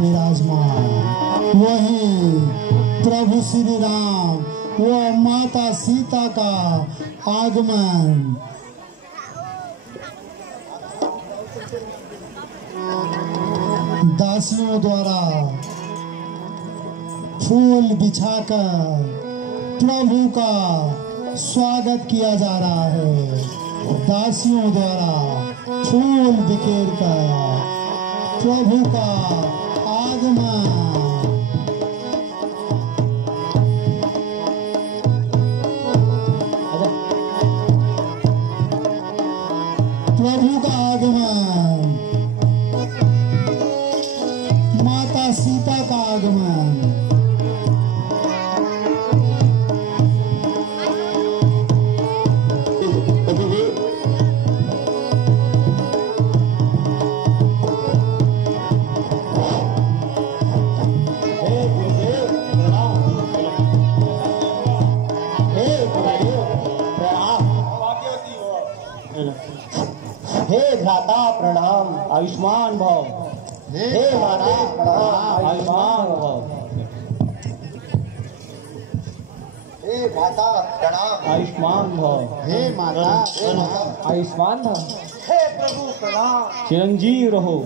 विराजमान, वही प्रभु श्री राम व माता सीता का आगमन। दासियों द्वारा फूल बिछाकर प्रभु का स्वागत किया जा रहा है। दासियों द्वारा फूल बिखेर कर प्रभु का आगमन। प्रभु का आगमन, माता सीता का आगमन। हे भ्राता प्रणाम, आयुष्मान भव। हे माता प्रणाम, आयुष्मान भव। हे माता प्रणाम, आयुष्मान भव। हे माता आयुष्मान भव। हे प्रभु प्रणाम, चिरंजीव रहो।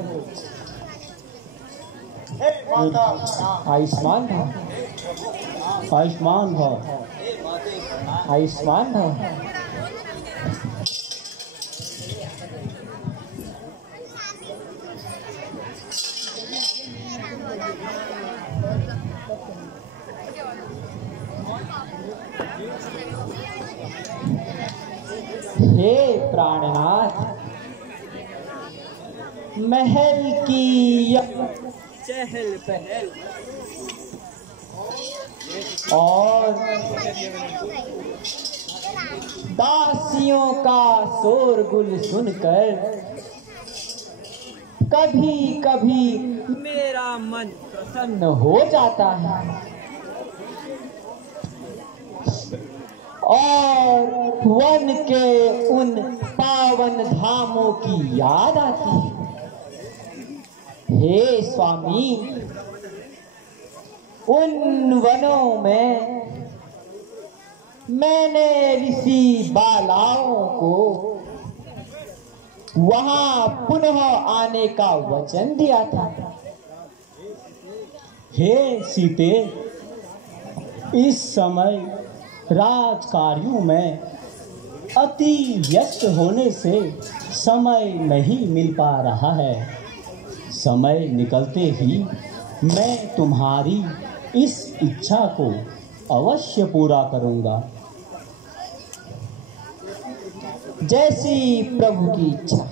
हे माता प्रणाम, आयुष्मान भव। आयुष्मान भव। आयुष्मान भव। हे प्राणनाथ, महल की चहल पहल और दासियों का शोरगुल सुनकर कभी कभी मेरा मन प्रसन्न हो जाता है और वन के उन पावन धामों की याद आती है। हे स्वामी, उन वनों में मैंने ऋषि बालाओं को वहां पुनः आने का वचन दिया था। हे सीते, इस समय राज कार्यों में अति व्यस्त होने से समय नहीं मिल पा रहा है। समय निकलते ही मैं तुम्हारी इस इच्छा को अवश्य पूरा करूंगा, जैसी प्रभु की इच्छा।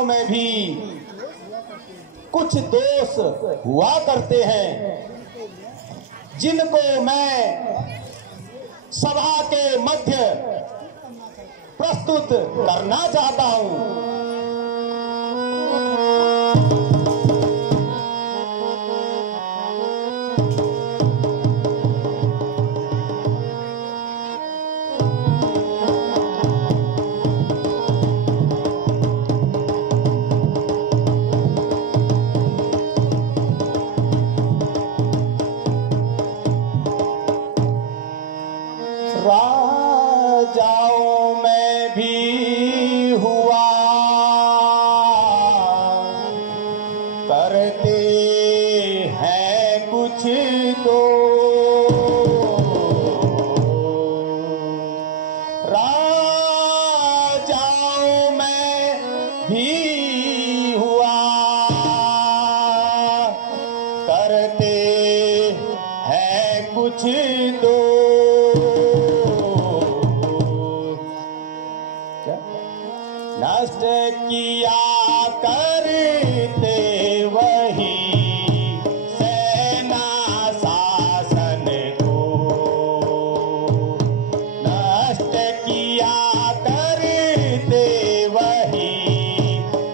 में भी कुछ दोष हुआ करते हैं, जिनको मैं सभा के मध्य प्रस्तुत करना चाहता हूं। राजाओं में भी हुआ करते हैं कुछ तो, राजाओं में भी हुआ करते हैं कुछ तो। नष्ट किया करते वही सेना शासन को, नष्ट किया करते वही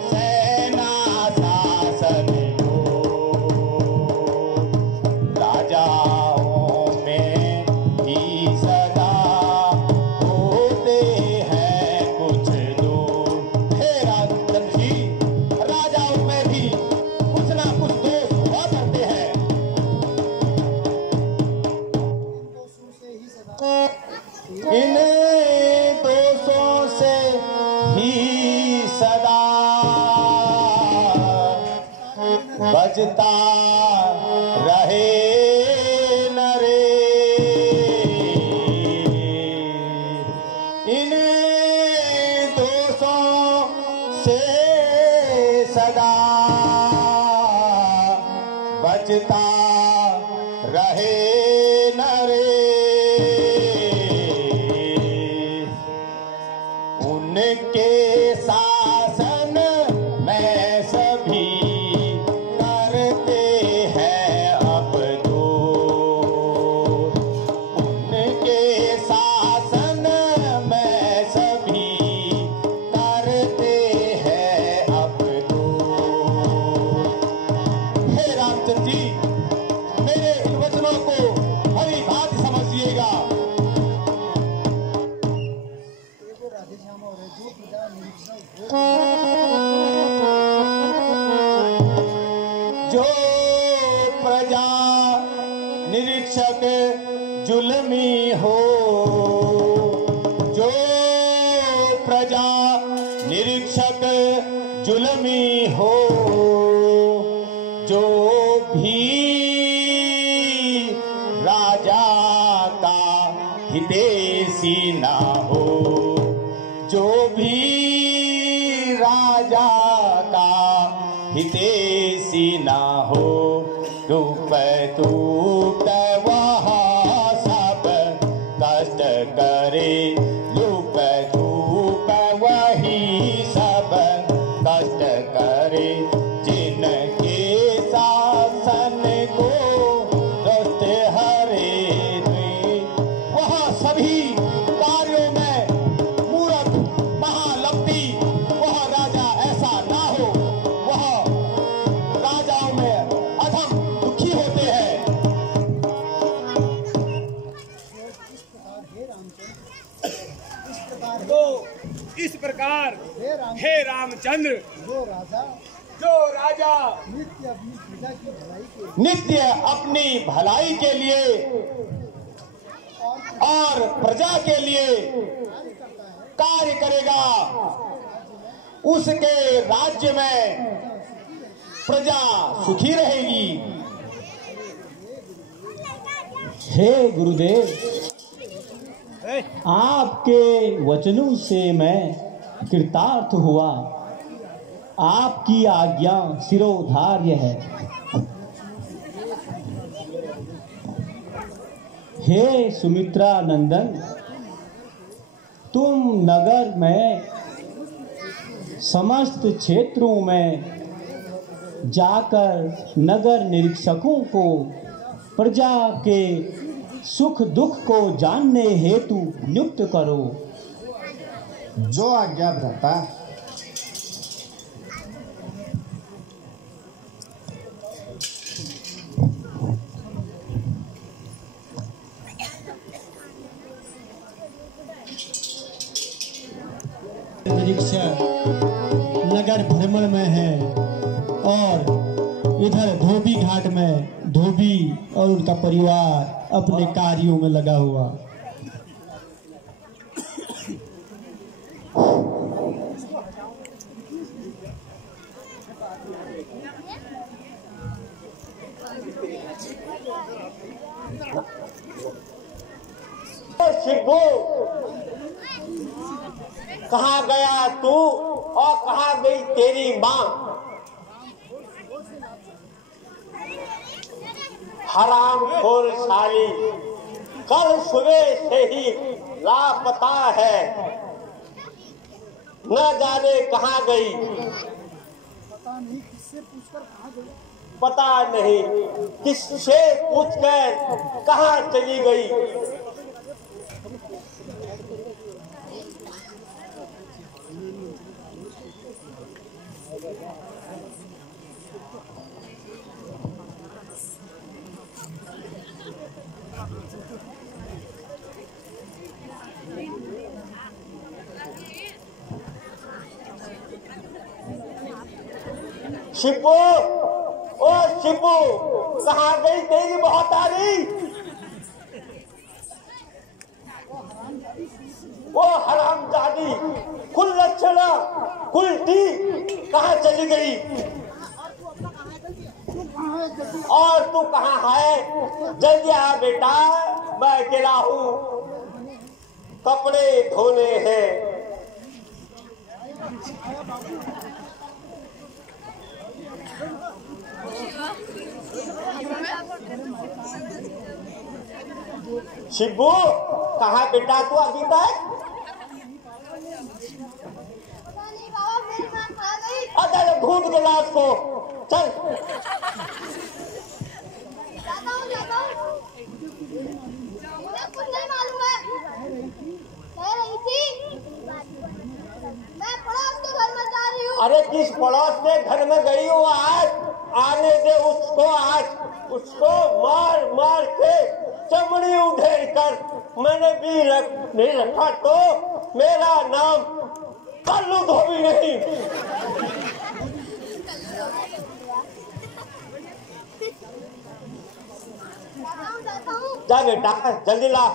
सेना शासन बजता रहे न रे इन दोषों से सदा बचता रहे न रे उनके शासन में सभी करते हैं अब तो उनके शासन में सभी करते हैं अब तो हे रामचंद्र जी मेरे इन वचनों को भली भांति समझिएगा। जो प्रजा निरीक्षक जुल्मी हो जो प्रजा निरीक्षक जुल्मी हो जो भी राजा का हितैषी ना हो जो भी राजा का हितैषी ना हो रूप तूप वहाँ सब कष्ट करे रूप तूप वही सब कष्ट करे जिनके शासन को दस्त हरे वहाँ सभी कार्यों में मूर्ख महालब्धि वह राजा ऐसा ना हो वह राजाओं में अधम दुखी होते हैं। तो इस प्रकार हे रामचंद्र जो राजा नित्य अपनी भलाई के लिए और प्रजा के लिए कार्य करेगा उसके राज्य में प्रजा सुखी रहेगी। हे गुरुदेव आपके वचनों से मैं कृतार्थ हुआ आपकी आज्ञा शिरोधार्य है। हे सुमित्रा नंदन तुम नगर में समस्त क्षेत्रों में जाकर नगर निरीक्षकों को प्रजा के सुख दुख को जानने हेतु नियुक्त करो। जो आज्ञा भ्राता। निरीक्षक नगर भ्रमण में है और इधर धोबी घाट में धोबी और उनका परिवार अपने कार्यों में लगा हुआ। शिबू कहाँ गया तू और कहाँ गई तेरी माँ? हरामखोर साली कल सुबह से ही लापता है न जाने कहाँ गई। पता नहीं किससे पूछकर कहाँ चली गई। शिबू ओ शिबू कहाँ गई तेरी बहुतारी? वो हरामजादी कुल लक्षणा कुलटी कहाँ चली गई? और तू कहाँ है? जल्दी आ बेटा, मैं अकेला हूँ, कपड़े धोने हैं। शिबू, कहाँ बेटा तू अभी तक? अरे ढूंढ के लाश को, चल। कुछ नहीं मालूम है। कह रही थी मैं पड़ोस के घर में जा रही हूँ। अरे किस पड़ोस के घर में गई हो आज? आने दे उसको, आज उसको मार मार के चमड़ी उधेड़ कर मैंने भी नहीं रखा तो मेरा नाम कल्लू धोबी नहीं। जा बेटा, जल्दी ला।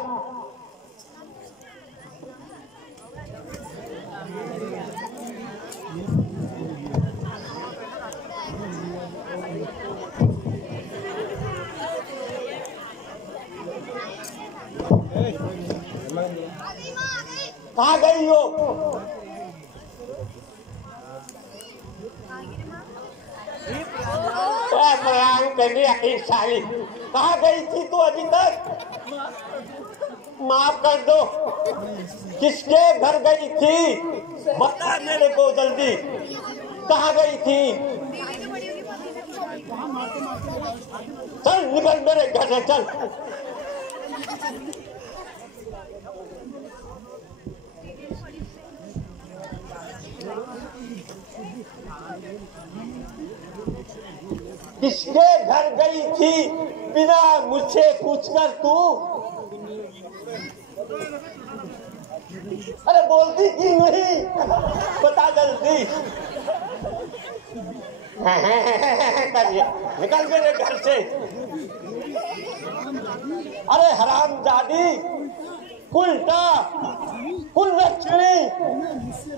कहाँ गई हो? साली, कहाँ गई थी तू अभी तक? माफ कर दो, किसके घर गई थी? बता मेरे को जल्दी, कहाँ गई थी? चल निकल मेरे घर से, चल। किसके घर गई थी बिना मुझसे पूछकर तू? अरे बोलती क्यों नहीं? बता जल्दी। निकल मेरे घर से। अरे हरामजादी, उल्टा कुलक्षणी,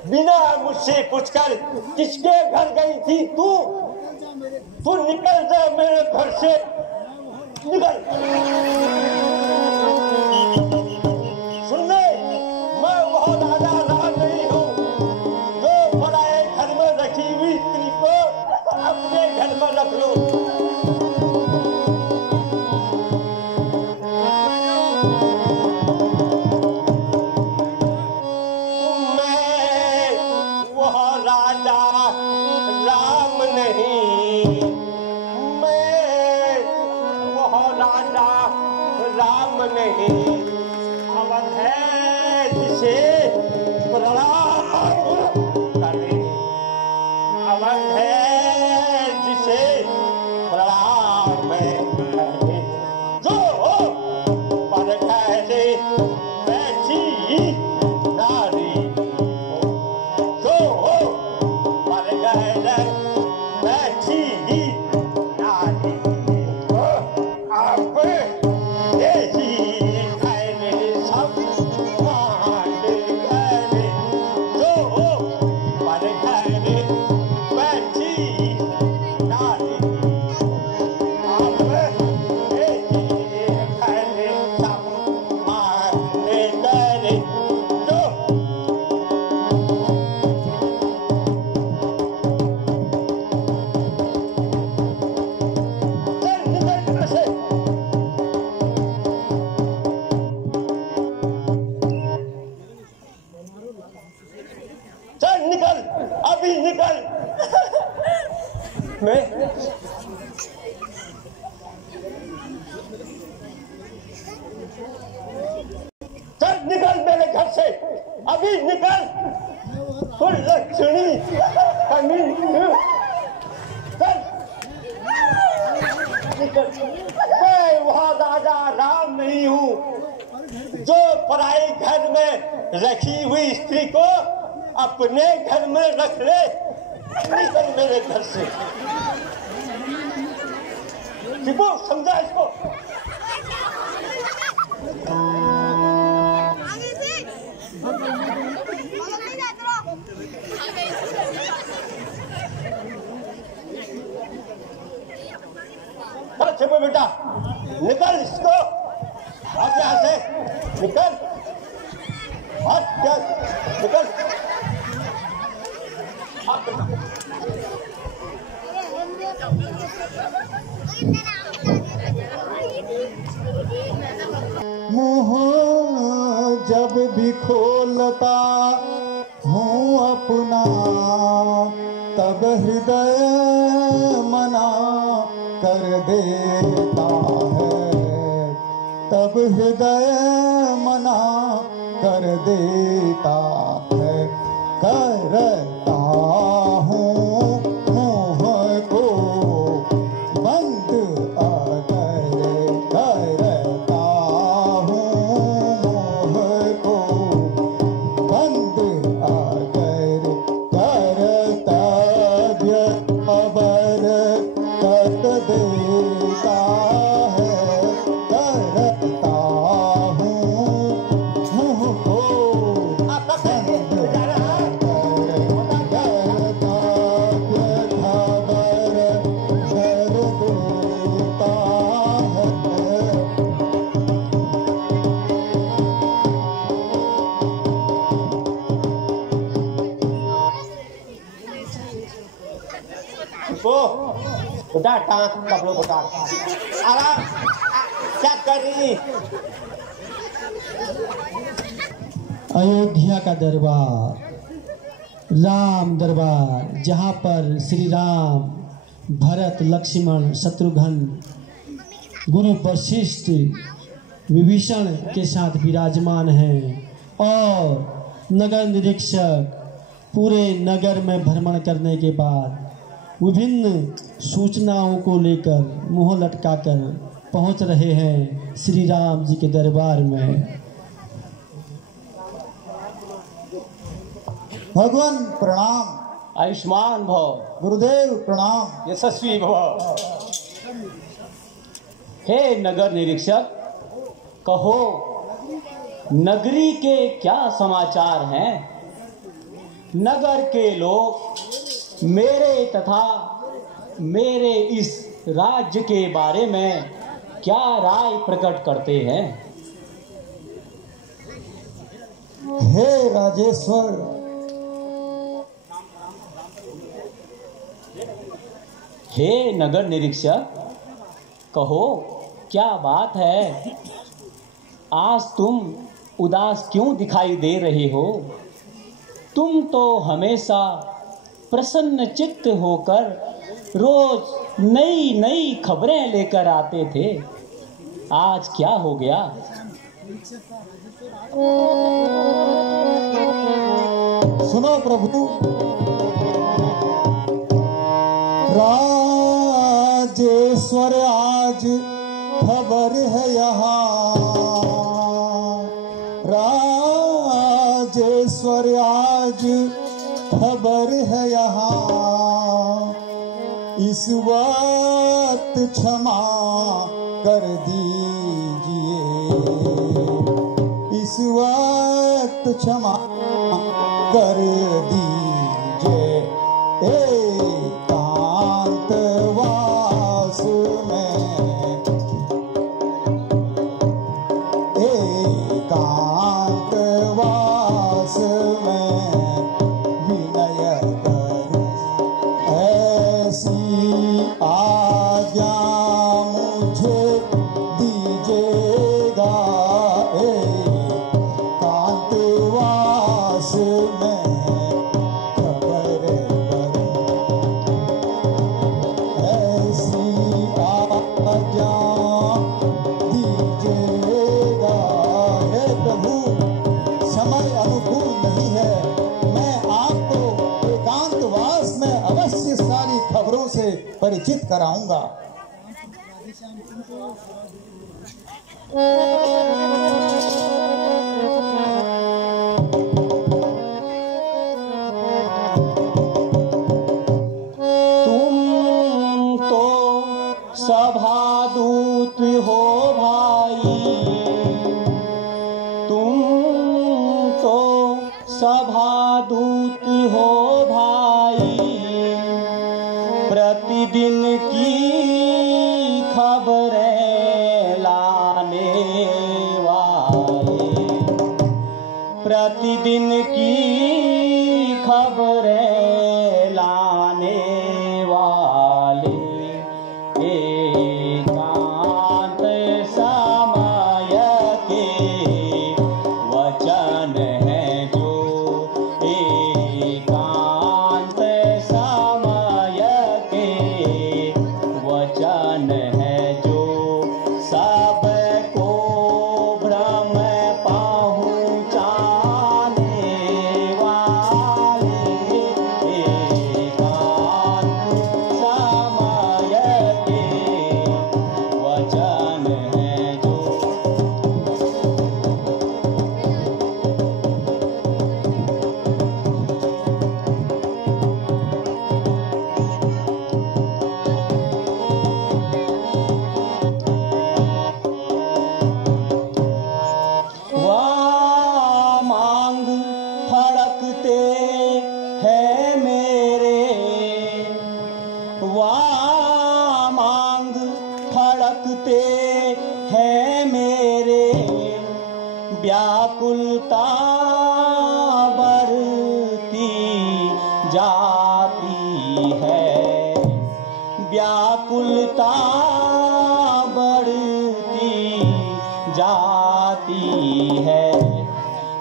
बिना मुझसे पूछकर किसके घर गई थी तू? तू निकल जा मेरे घर से, निकल। सुन ले, मैं वह राजा राम नहीं हूँ जो पराए घर में रखी हुई स्त्री को अपने घर में रख लो। मैं वह राजा राम नहीं, राम नहीं, अवध है जिसे प्रणाम करे, अवध है जिसे प्रणाम करे, जो पर कहले बैठी नारी, जो पर कहले बैठी नारी, आप निकल, अभी निकल। मैं चल, निकल मेरे घर से, अभी निकल। कुलक्षणी कमीनी, चल निकल। मैं वह राजा राम नहीं हूँ जो पराए घर में रखी हुई स्त्री को अपने घर में रख ले। निकल मेरे घर से। शिबू, समझा इसको? शिव बेटा निकल इसको हट यहाँ से निकल हट निकल मुँह जब भी खोलता हूँ अपना तब हृदय मना कर देता है, तब हृदय मना कर देता है। करता हूँ मुँह को बंद अगर करता हूँ मुँह को बंद अगर कर्तव्य अबर कट देता है। करता हूँ मुँह को बेटा टांग कपड़ों को टांग आराम क्या कर रही। अयोध्या का दरबार, राम दरबार, जहाँ पर श्री राम, भरत, लक्ष्मण, शत्रुघ्न, गुरु वशिष्ठ, विभीषण के साथ विराजमान हैं और नगर निरीक्षक पूरे नगर में भ्रमण करने के बाद विभिन्न सूचनाओं को लेकर मुंह लटकाकर पहुंच रहे हैं श्री राम जी के दरबार में। भगवान प्रणाम। आयुष्मान भव। गुरुदेव प्रणाम। यशस्वी भव। हे नगर निरीक्षक, कहो नगरी के क्या समाचार हैं? नगर के लोग मेरे तथा मेरे इस राज्य के बारे में क्या राय प्रकट करते हैं? हे राजेश्वर, हे नगर निरीक्षक, कहो क्या बात है? आज तुम उदास क्यों दिखाई दे रहे हो? तुम तो हमेशा प्रसन्न चित्त होकर रोज नई नई खबरें लेकर आते थे, आज क्या हो गया? सुनो प्रभु, राजेश्वर आज खबर है यहाँ, राजेश्वर आज खबर है यहाँ, इस वक्त क्षमा कर दीजिए, इस वक्त क्षमा कर दीजिए। एकांतवास में, एकांतवास में विनय कर ऐसी आज्ञा मुझे दीजिएगा। एकांतवास में खबर कर ऐसी आज्ञा दीजिएगा। हे प्रभु, समय अनुकूल नहीं है, मैं आपको एकांतवास में अवश्य सारी खबरों से परिचित कराऊंगा। तुम तो सभादूत हो भाई, तुम तो सभादूत हो भाई, प्रतिदिन की खबर जागते हैं मेरे व्याकुलता बढ़ती जाती है, व्याकुलता बढ़ती जाती है।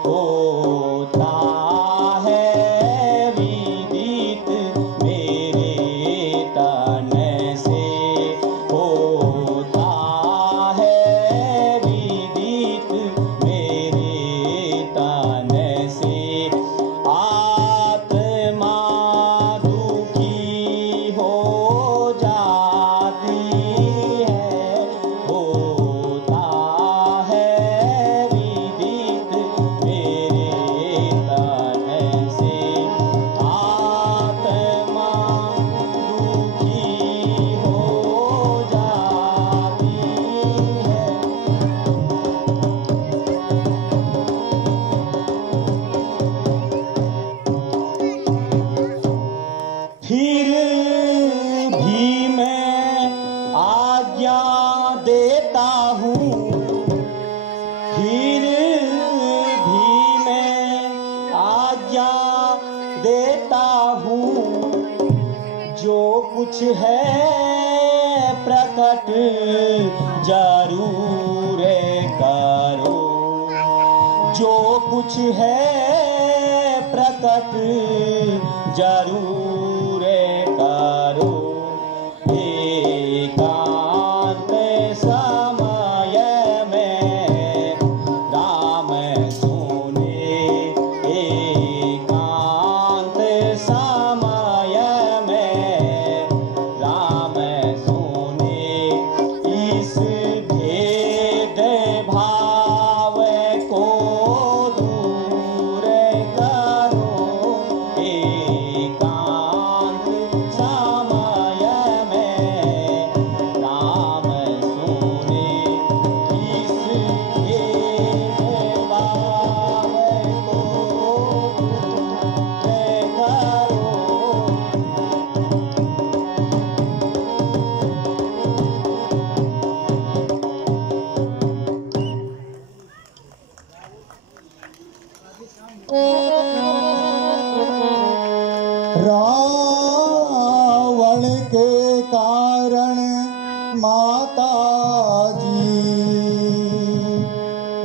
होता है विदित मेरे तन से, होता है विदित मेरे तन से। आत्मा दुखी हो जाती है, होता है विदित मेरे तन से। आत्मा दुखी हो जाती है। फिर भी मैं आज्ञा देता हूँ, फिर भी मैं आज्ञा देता हूँ। जो कुछ है प्रकट जरूर करो, जो कुछ है प्रकट जरूर करो। एकांत समय में राम सुने, एकांत समय में राम सुने। इस भेद भाव को दूर करो, एकांत समय में राम सुने। इस भेद भाव को दूर करो। रावण के कारण माता जी,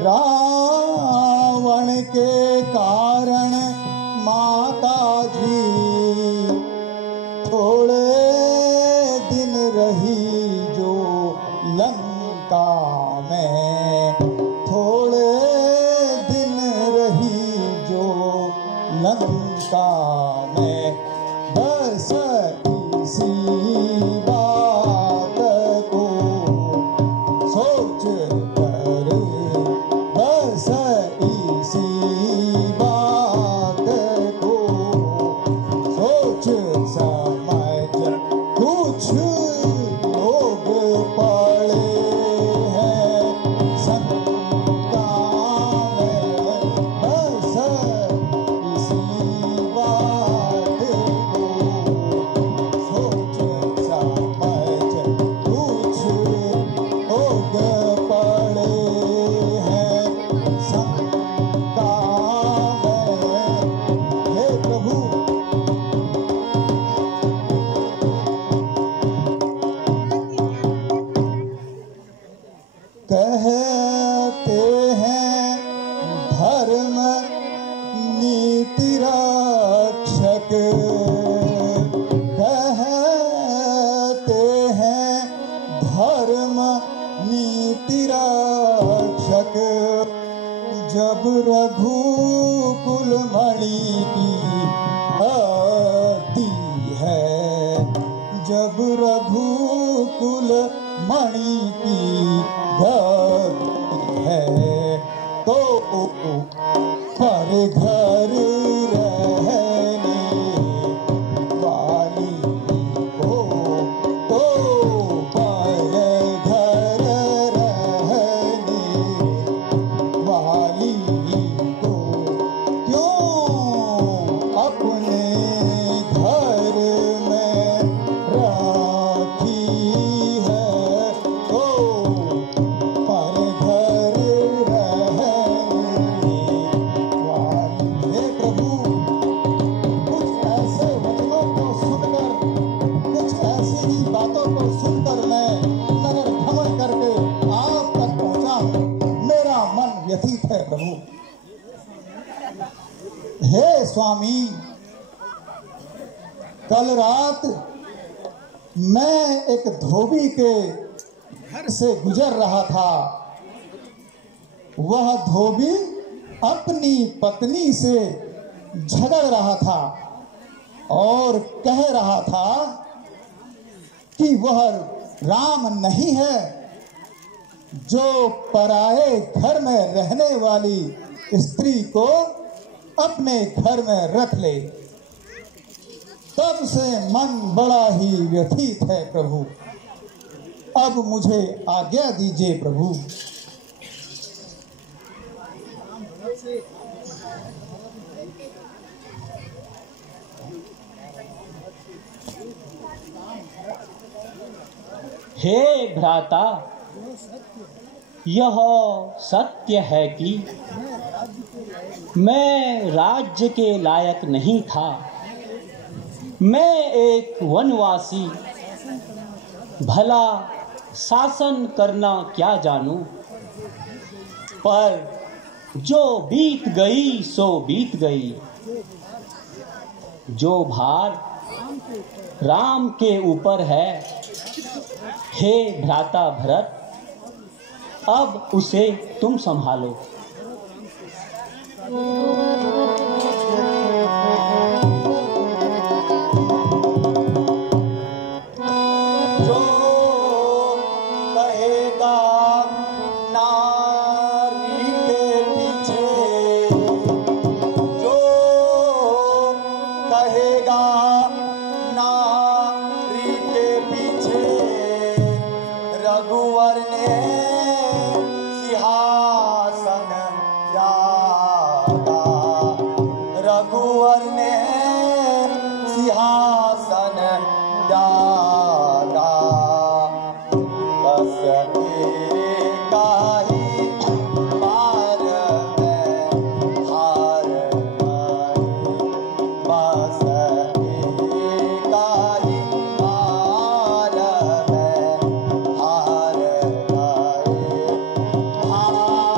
रावण के कारण माता जी थोड़े दिन रही जो लंका में, थोड़े दिन रही जो लंका में। बस इसी बात को सोच कर, बस इसी बात को सोच समझ। कुछ लोग पड़े हैं शंका में, बस इसी बात को सोच समझ। कुछ लोग पड़े हैं शंका में। हे प्रभु, कहते हैं धर्म नीति रक्षक, कहते हैं धर्म नीति रक्षक। जब रघुकुल मणि की आती है, जब रघुकुल मणि की गति है, तो पर घर रहने वाली को, तो पर घर रहने वाली को क्यों अपने घर में राखी है। तो स्वामी, कल रात मैं एक धोबी के घर से गुजर रहा था। वह धोबी अपनी पत्नी से झगड़ रहा था और कह रहा था कि वह राम नहीं है जो पराए घर में रहने वाली स्त्री को अपने घर में रख ले। तब से मन बड़ा ही व्यथित है प्रभु। अब मुझे आज्ञा दीजिए प्रभु। हे भ्राता, यह सत्य है कि मैं राज्य के लायक नहीं था। मैं एक वनवासी, भला शासन करना क्या जानूं। पर जो बीत गई सो बीत गई। जो भार राम के ऊपर है, हे भ्राता भरत, अब उसे तुम संभालो। जो कहेगा नारी के पीछे, जो कहेगा नारी के पीछे, रघुवर ने सिंहासन त्यागा। रघुवर ने सिंहासन त्यागा। बस एका ही बार में हार गए। बस एका ही बार में हार गए। हारी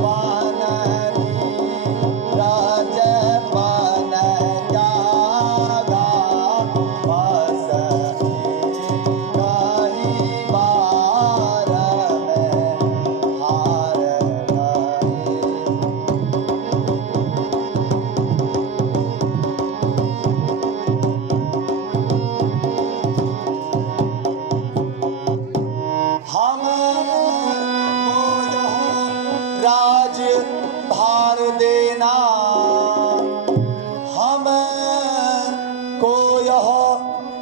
बननी राजपन त्यागा। बस एका ही बार में हार गए। हम राज भार देना, हम को यह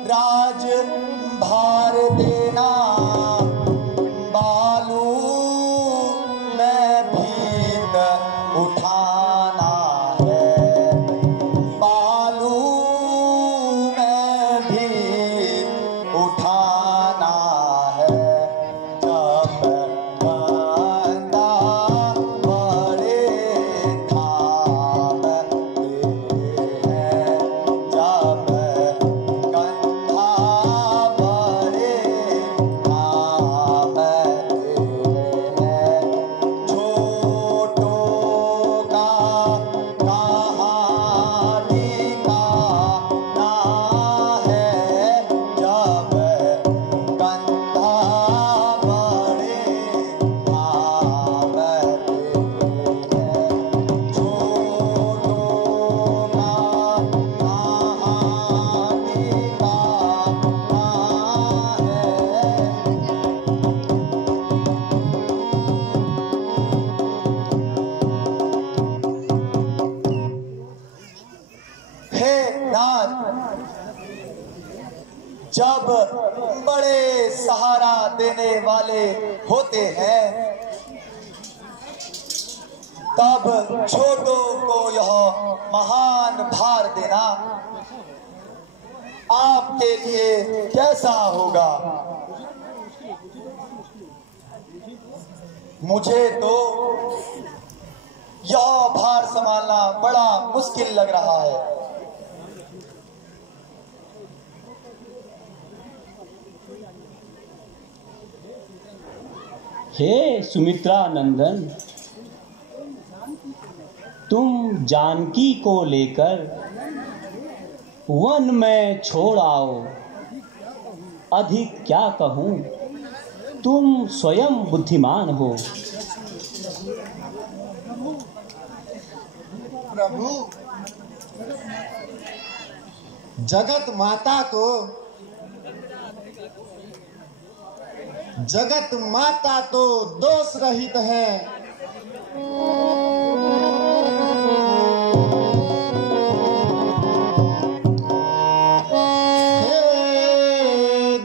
राज भार देना। बालू में भीत उठाना है। बालू में भीत उठाना है। जब बंदा बड़े थामते हैं। जब कंधा बड़े थामते हैं। छोटों का कहाँ ठिकाना है। जब कंधा बड़े थामते हैं। छोटों का कहाँ ठिकाना है। हे नाथ, जब बड़े सहारा देने वाले होते हैं, तब छोटों को यह महान भार देना आपके लिए कैसा होगा। मुझे तो यह भार संभालना बड़ा मुश्किल लग रहा है। हे सुमित्रा नंदन, तुम जानकी को लेकर वन में छोड़ आओ। अधिक क्या कहूँ, तुम स्वयं बुद्धिमान हो। प्रभु, जगत माता तो दोष रहित है। हे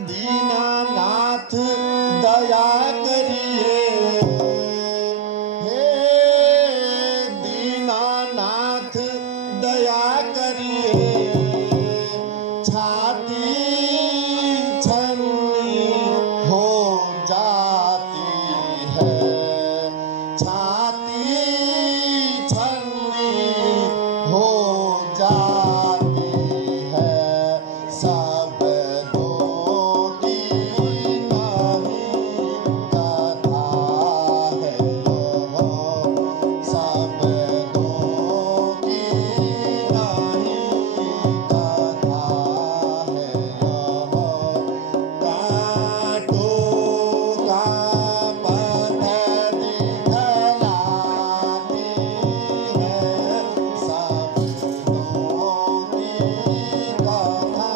दीनानाथ दया करिए, हे दीनानाथ दया करिए। छाती छन्नी हो जाती है, छाती छन्नी हो जाती है। सब दो की नहीं कथा है यो, सब दो की नहीं कथा है यो। कांटों का पथ दिखलाती है, सब दो की कथा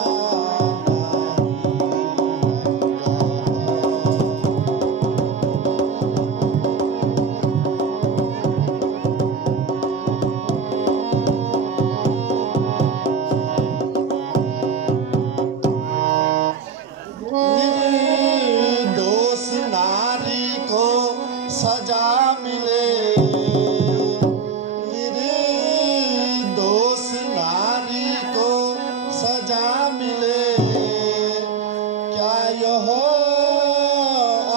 निर्दोष नारी को सजा मिले, निर्दोष नारी को सजा मिले। क्या यह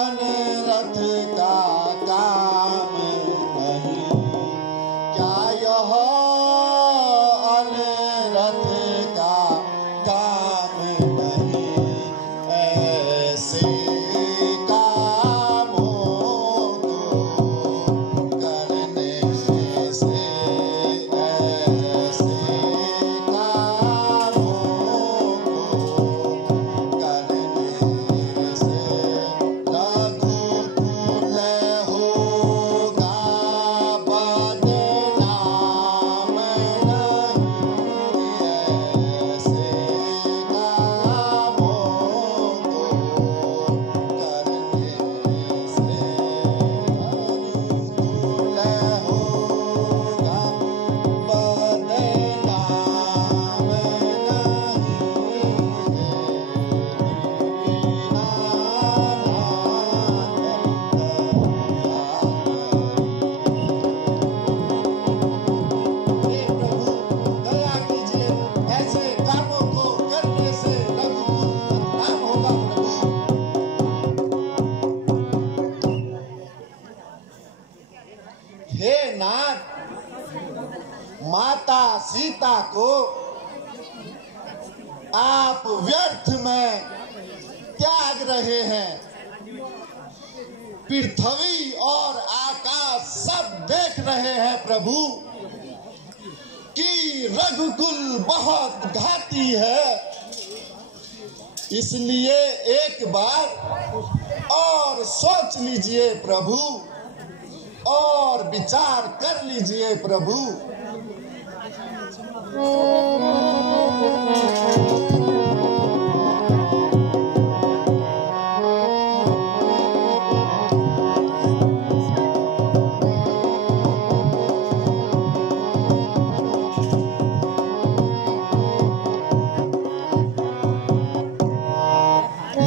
अनरथ का काम नहीं, क्या यह अनरथ का काम नहीं। ऐसे कामों को करने से, ऐसे कामों को करने से रघुकुल होगा बदनाम नहीं। ऐसे कामों को करने से रघुकुल होगा बदनाम नहीं। हे प्रभु दया कीजिए, ऐसे कामों को करने से रघुकुल बदनाम होगा। प्रभु हे नाथ, माता सीता को आप व्यर्थ में त्याग रहे हैं। पृथ्वी और आकाश सब देख रहे हैं प्रभु कि रघुकुल बहुत घाती है। इसलिए एक बार और सोच लीजिए प्रभु, और विचार कर लीजिए प्रभु।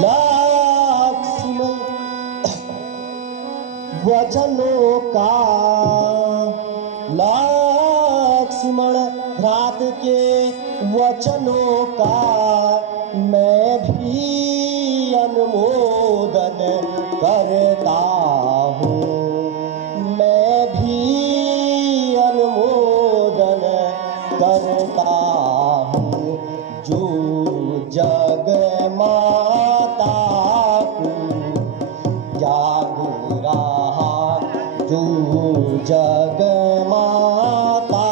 लक्ष्मण वचनों का, लक्ष्मण रात के वचनों का मैं भी अनुमोदन करता हूँ, मैं भी अनुमोदन करता हूँ। जो जग माता को जाग रहा, जो जग माता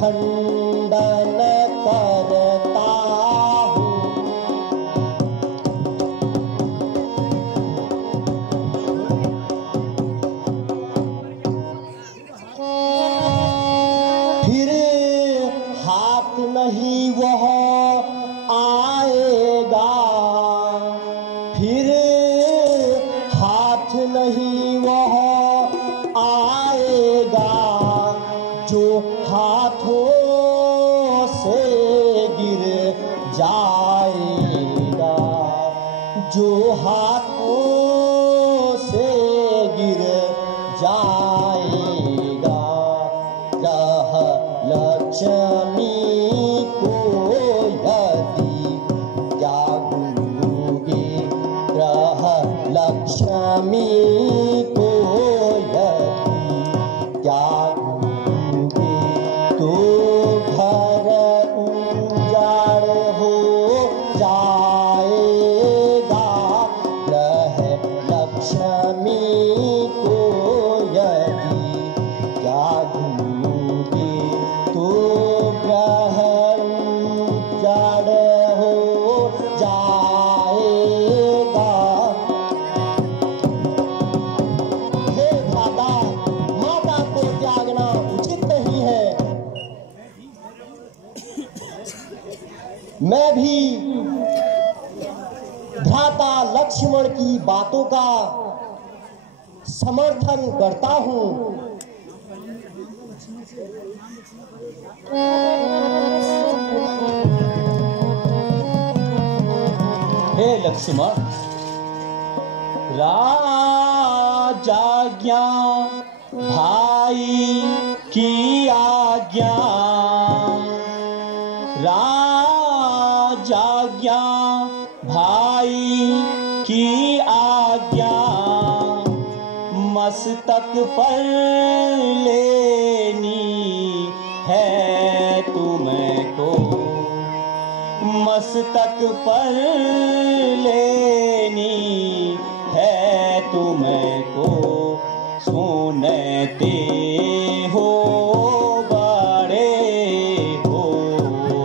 खंडन करता हूँ। फिर हाथ नहीं वह आएगा, फिर हाथ नहीं वह आएगा, जो हाथों से गिर जाएगा, जो हाथों से गिर जाएगा। रह लक्ष्मी को यदि त्यागोगे, रह लक्ष्मी को यदि त्यागोगे, तो घर उजाड़ हो जाएगा। रह लक्ष्मी को यदि त्यागोगे, तो ग्रह उजाड़ हो जाएगा। हे भ्राता, माता को त्यागना उचित नहीं है। मैं भी भ्राता लक्ष्मण की बातों का समर्थन करता हूँ। हे लक्ष्मण, राजाज्ञा भाई की आज्ञा, राजाज्ञा भाई की आज्ञा, मस्तक पर लेनी है तुमको, मस्तक पर लेनी है तुमको। सुनते हो बड़े हो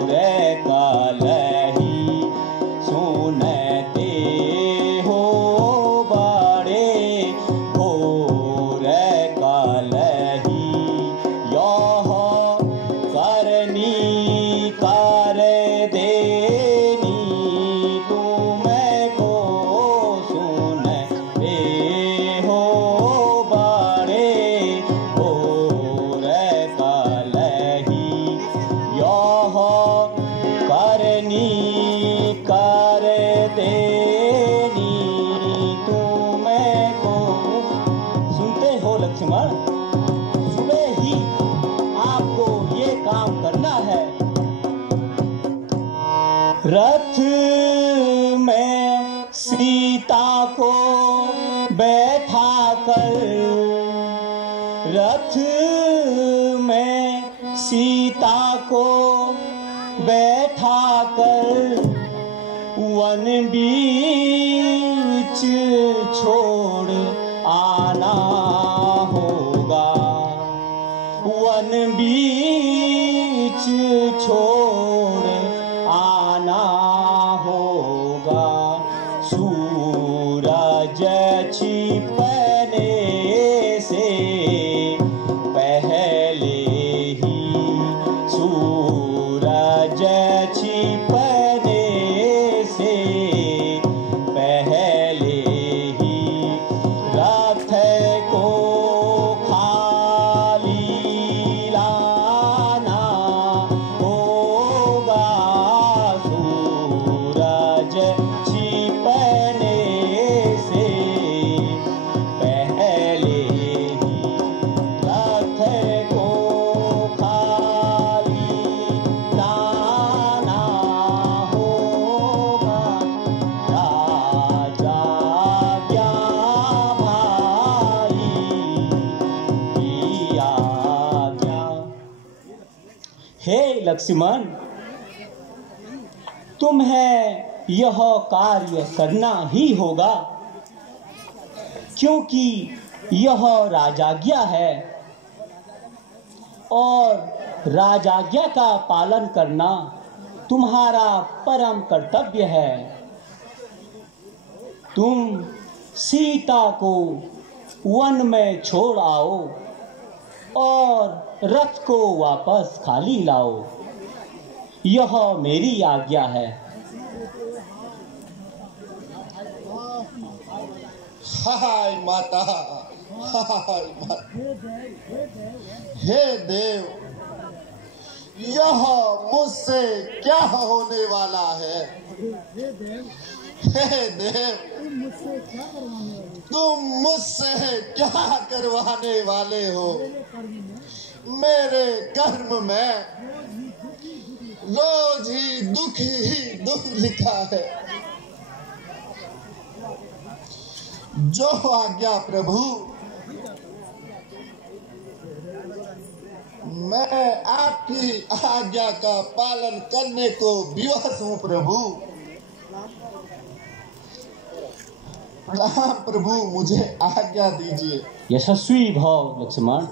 रे कालही, सुनते हो बड़े हो रे कालही। यह करनी कर देनी तुमको, सुनते हो बड़े हो रे कालही। यह करनी कर देनी तुमको। सुनते हो लक्ष्मण, सुबह ही आपको ये काम करना है। रथ में सीता को बैठा कर, रथ में सीता को बैठा कर, वन बीच छोड़ आना होगा, वन बीच छोड़ आना होगा। सूरज छिपने से पहले ही, सूरज छिपने से पहले ही, रथ को खाली लाना होगा। सूरज छिपने से पहले ही, रथ को खाली लाना होगा। राजा क्या भाई की आज्ञा। हे लक्ष्मण, तुम्हें यह कार्य करना ही होगा, क्योंकि यह राजाज्ञा है और राजाज्ञा का पालन करना तुम्हारा परम कर्तव्य है। तुम सीता को वन में छोड़ आओ और रथ को वापस खाली लाओ, यह मेरी आज्ञा है। हाय माता, हाय माता। हे देव, यह मुझसे क्या होने वाला है? हे देव, तुम मुझसे क्या करवाने वाले हो? मेरे कर्म में रोज ही दुख लिखा है। जो आज्ञा प्रभु, मैं आपकी आज्ञा का पालन करने को विवश हूँ प्रभु। राम प्रभु, मुझे आज्ञा दीजिए। यशस्वी भव लक्ष्मण।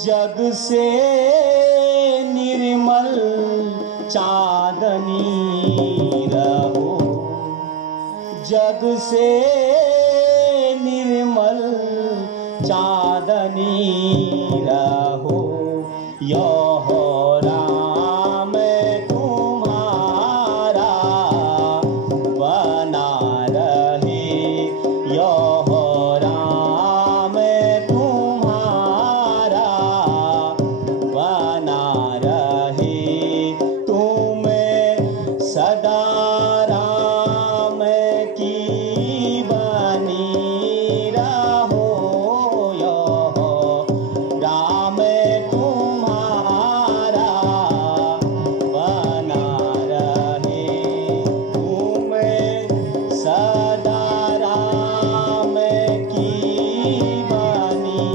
जग से बनी रहो, जग से निर्मल चांदनी रहो। यह राम तुम्हारा बना रहे, यह राम तुम्हारा बना रहे। तुम सदा राम की बनी रहो, यह राम तुम्हारा बना रहे। तुम सदा राम की बनी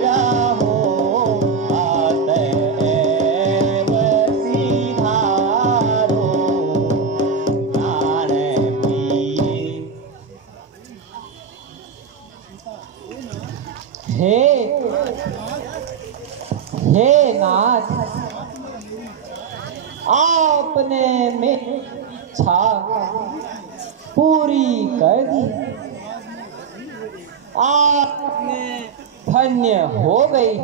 रहो, अतएव सिधारो प्राण प्रिय। हे नाथ, आपने मेरी इच्छा पूरी कर दी। आप में धन्य हो गई।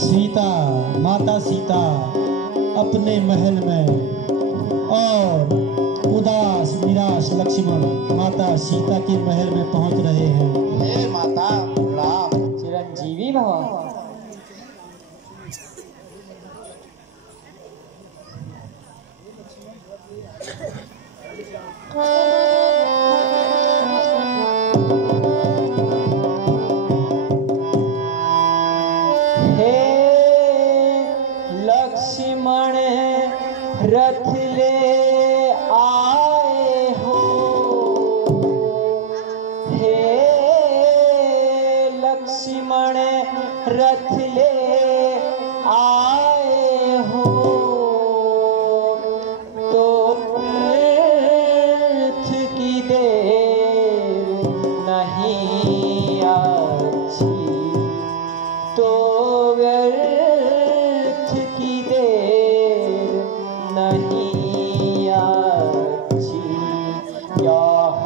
सीता, माता सीता अपने महल में और उदास निराश लक्ष्मण माता सीता के महल में पहुंच रहे हैं। हे माता राम, चिरंजीवी भव। हे लक्ष्मण रथ ले आए हो, हे लक्ष्मण रथ ले आए हो। तो व्यर्थ की देर नहीं अच्छी, तो व्यर्थ की देर नहीं अच्छी। यह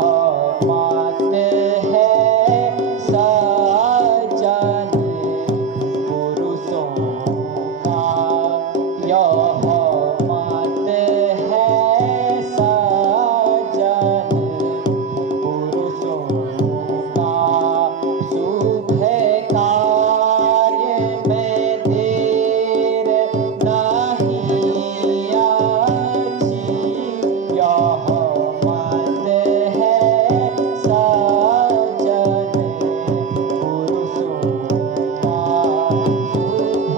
बात है सजन पुरुषों का, यह बात है सजन पुरुषों का। शुभ कार्य में देर नहीं अच्छी, यह बात है सजन पुरुषों का। शुभ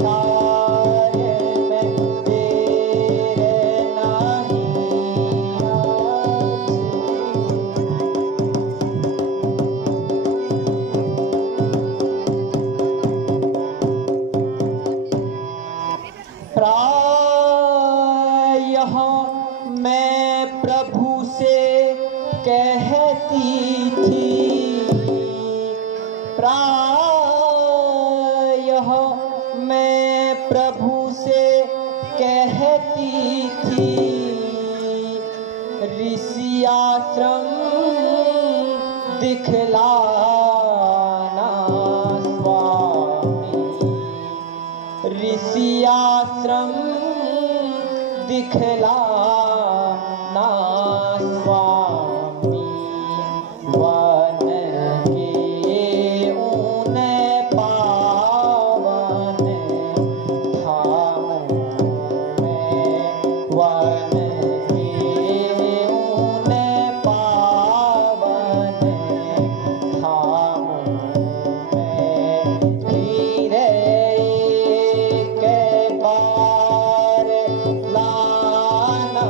कार्य में देर नहीं अच्छी। प्रायः मैं प्रभु से कहती थी, प्रायः मैं प्रभु से कहती थी। ऋषि आश्रम दिखलाना स्वामी, ऋषि आश्रम दिखलाना स्वामी। वन के ऊन पावन धामों में, वन के ऊन पावन धामों में। फिर एक बार लाना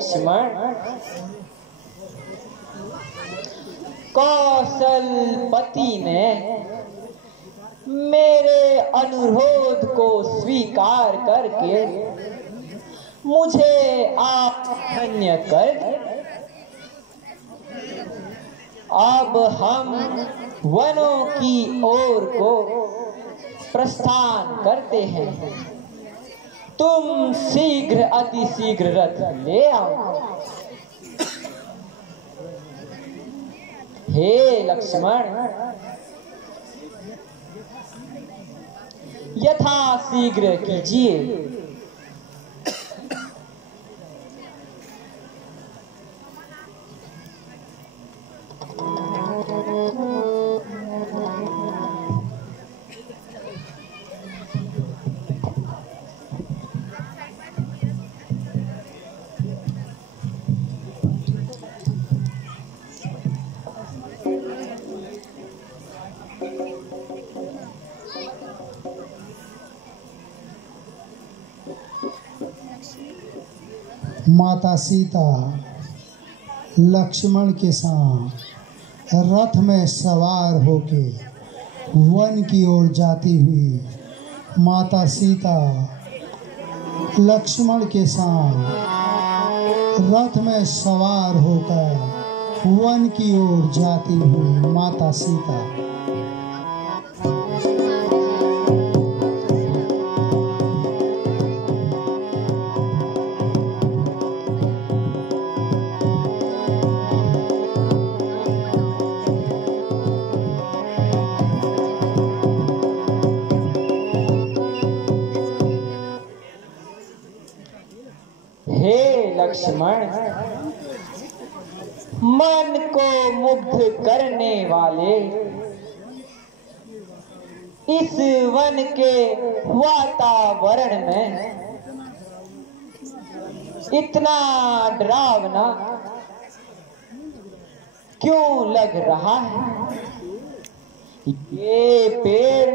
लक्ष्मण, कौशलपति ने मेरे अनुरोध को स्वीकार करके मुझे आप धन्य कर अब हम वनों की ओर को प्रस्थान करते हैं। तुम शीघ्र अति शीघ्र रथ ले आओ। हे लक्ष्मण, यथा शीघ्र कीजिए। माता सीता लक्ष्मण के साथ रथ में सवार होके वन की ओर जाती हुई माता सीता लक्ष्मण के साथ रथ में सवार होकर वन की ओर जाती हुई माता सीता लक्ष्मण, मन को मुग्ध करने वाले इस वन के वातावरण में इतना डरावना क्यों लग रहा है? ये पेड़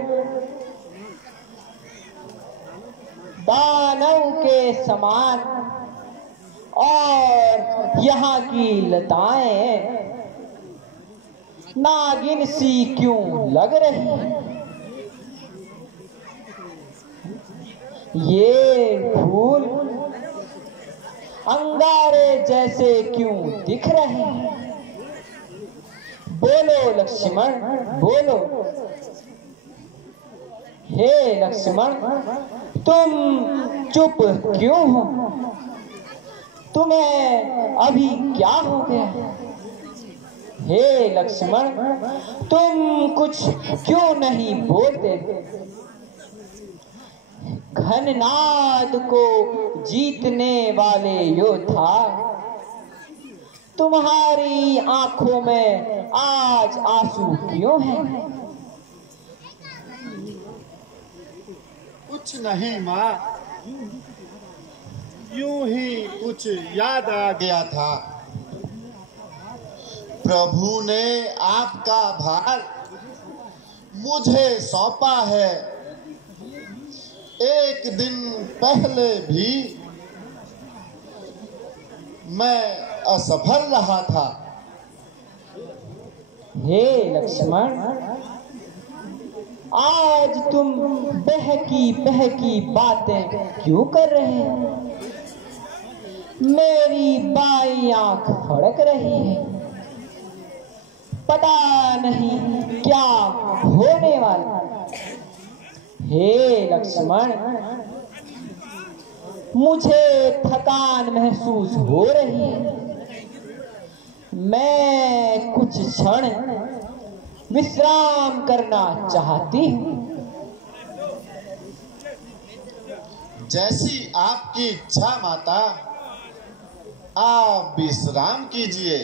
दानव के समान और यहाँ की लताएं नागिन सी क्यों लग रही हैं? ये फूल अंगारे जैसे क्यों दिख रहे हैं? बोलो लक्ष्मण, बोलो। हे लक्ष्मण, तुम चुप क्यों हो? तुम्हें अभी क्या हो गया? हे लक्ष्मण, तुम कुछ क्यों नहीं बोलते? घननाद को जीतने वाले योद्धा, तुम्हारी आंखों में आज आंसू क्यों हैं? कुछ नहीं माँ, यूं ही कुछ याद आ गया था। प्रभु ने आपका भार मुझे सौंपा है। एक दिन पहले भी मैं असफल रहा था। हे लक्ष्मण, आज तुम बहकी बहकी बातें क्यों कर रहे हैं? मेरी बाई आंख फड़क रही है। पता नहीं क्या होने वाला। हे लक्ष्मण, मुझे थकान महसूस हो रही है। मैं कुछ क्षण विश्राम करना चाहती हूँ। जैसी आपकी इच्छा माता, आप विश्राम कीजिए।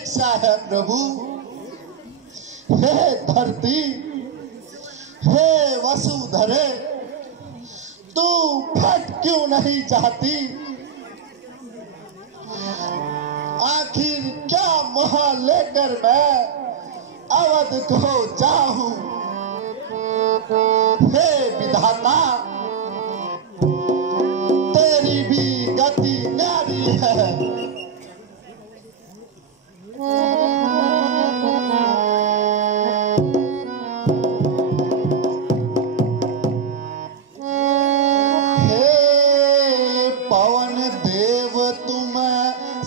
परीक्षा है प्रभु। हे धरती, हे वसुधरे, तू फट क्यों नहीं जाती? आखिर क्या मोह लेकर मैं अवध को जाऊं? हे विधाता, तेरी भी गति न्यारी है।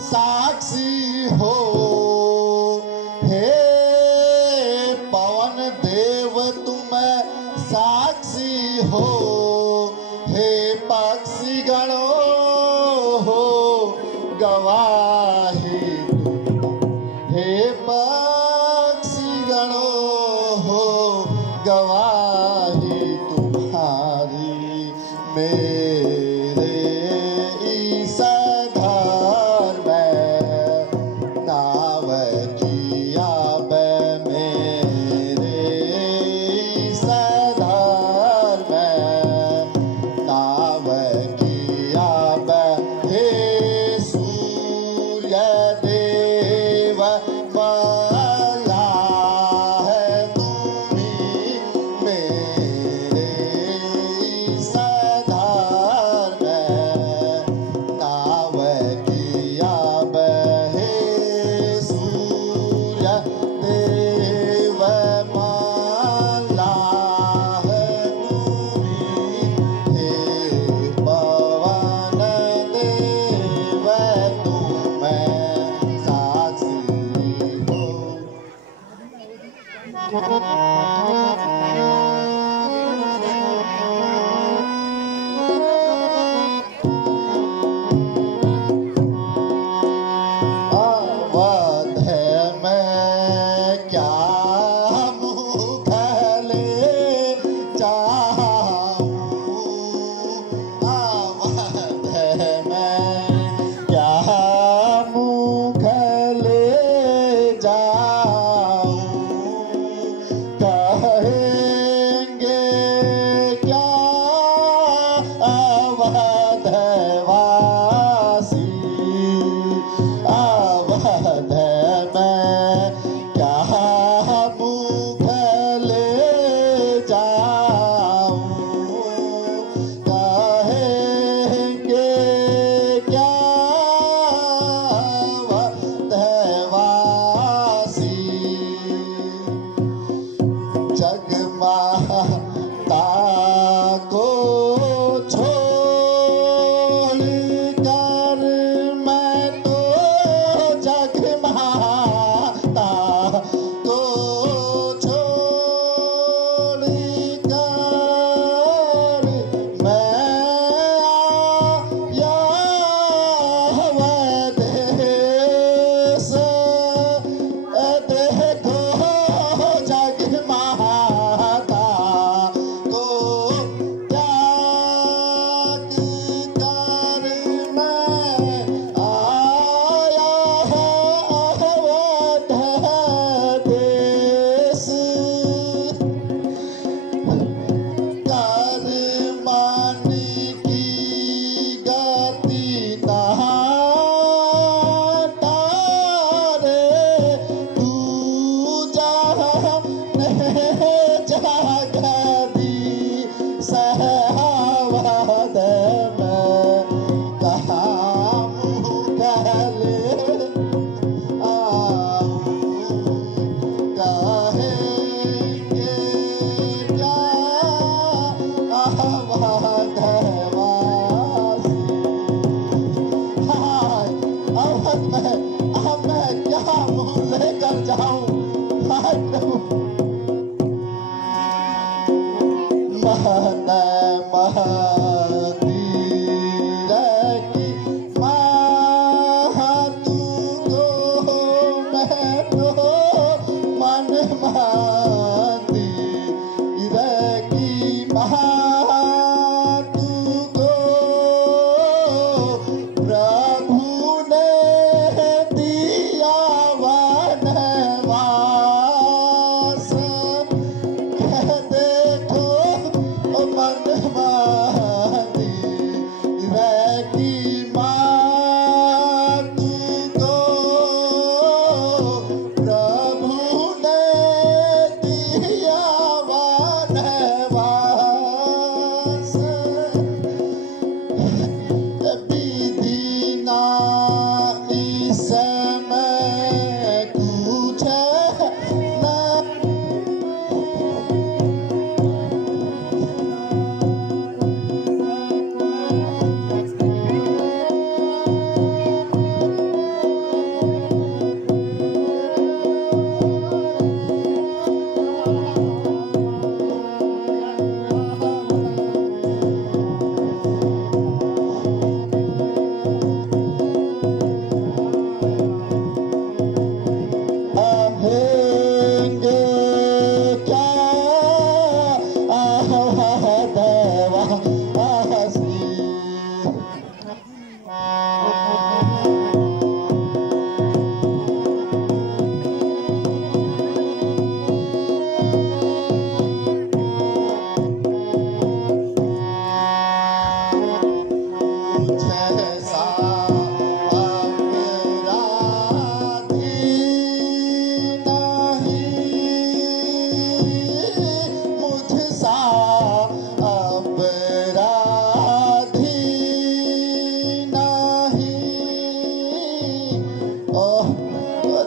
साक्षी हो, हे पवन देव तुम साक्षी हो, हे पक्षी गणो हो गवाही, हे पक्षी गणो हो गवाही तुम्हारी मेरे इस घर में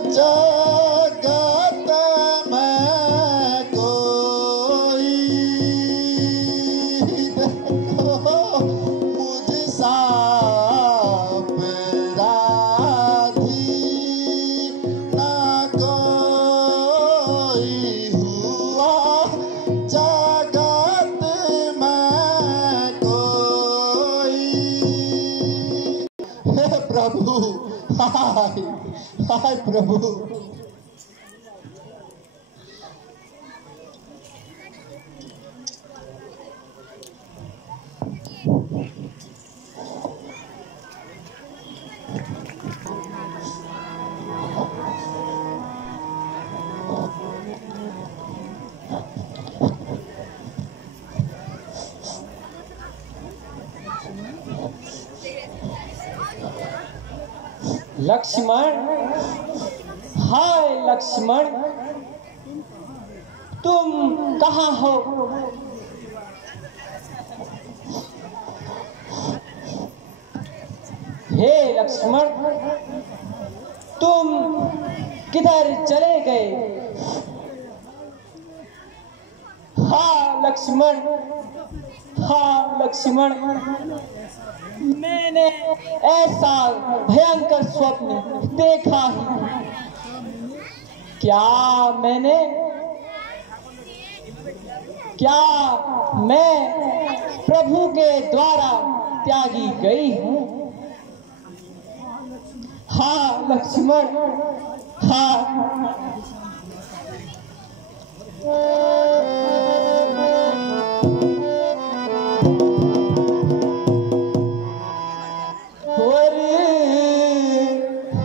जगत में कोई देखो मुझ सा अपराधी ना कोई हुआ जगत में कोई। हे प्रभु, हाय हाय प्रभु। लक्ष्मण, हाय लक्ष्मण, तुम कहाँ हो? हे लक्ष्मण, तुम किधर चले गए? हाँ लक्ष्मण, हाँ लक्ष्मण, मैंने ऐसा भयंकर स्वप्न देखा है। क्या मैं प्रभु के द्वारा त्यागी गई हूँ? हाँ लक्ष्मण, हाँ।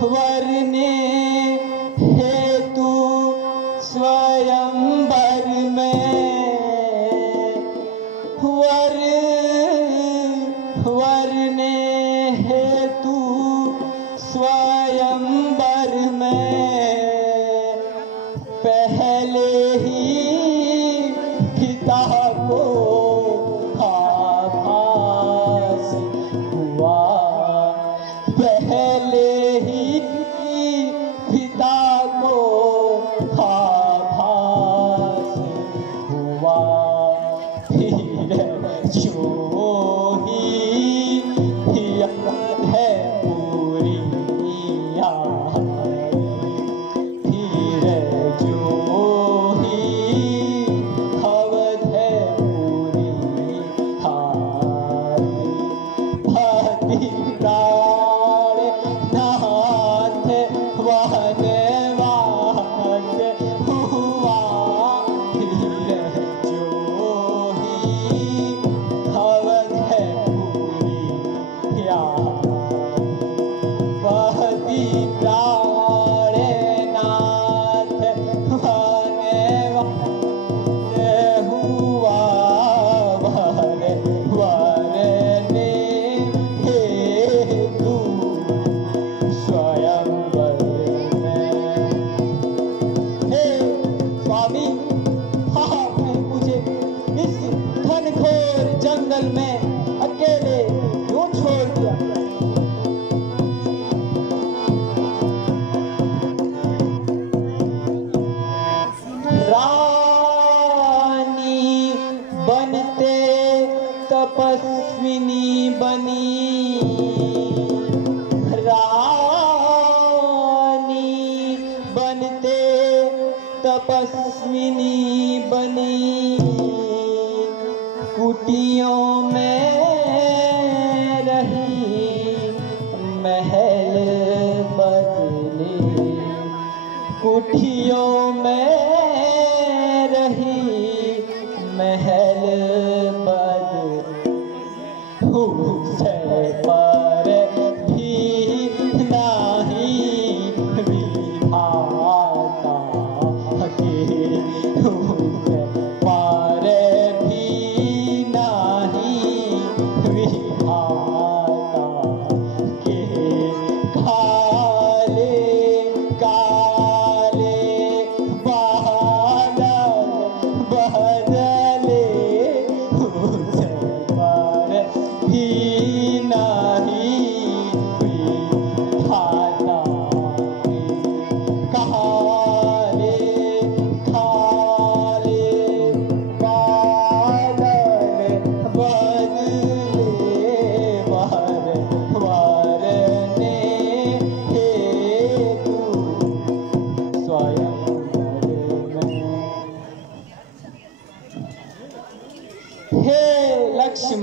वरने हेतु स्वयंवर में, वरने हेतु स्वयंवर में पहले ही पिता को आभास हुआ, पहले ही पिता को आभास हुआ, फिर जो ही याद है पूरी याद, फिर जो ही खबर है पूरी हाथ, भाती प्राण नाथ वनवास हुआ, फिर जो ही खबर है पूरी याद, भाती प्राण नाथ वनवास हुआ, वरने हेतु स्वयंवर में। हे स्वामी, आपने मुझे इस घनघोर जंगल में अकेले क्यों छोड़ दिया? रानी बनते तपस्विनी बनी, रानी बनते तपस्विनी बनी, कुटियों में रही महल बदले, कुटियों में रही महल बदले, उसे पर भी नहीं विधाता के, उसे पर भी नहीं विधाता के, काले काले बादल बदले, उसे पर भी नहीं विधाता के।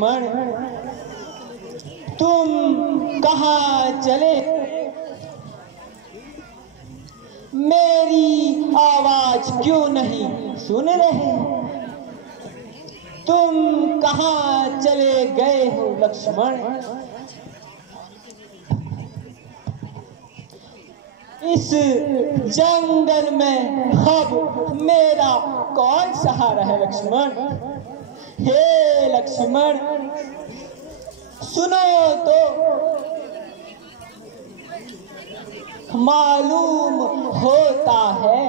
लक्ष्मण, तुम कहाँ चले? मेरी आवाज क्यों नहीं सुन रहे? तुम कहाँ चले गए हो लक्ष्मण? इस जंगल में अब मेरा कौन सहारा है लक्ष्मण? हे लक्ष्मण, सुनो तो, मालूम होता है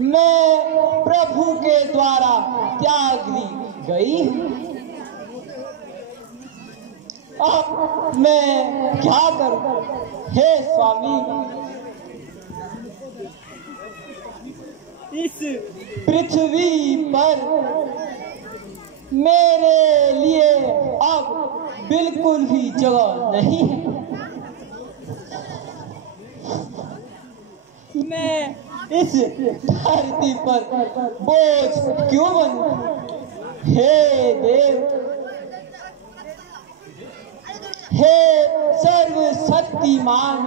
मैं प्रभु के द्वारा त्याग दी गई हूं। अब मैं क्या करूं? हे स्वामी, इस पृथ्वी पर मेरे लिए अब बिल्कुल भी जगह नहीं है। मैं इस धरती पर बोझ क्यों बनूं? हे देव, हे सर्वशक्तिमान,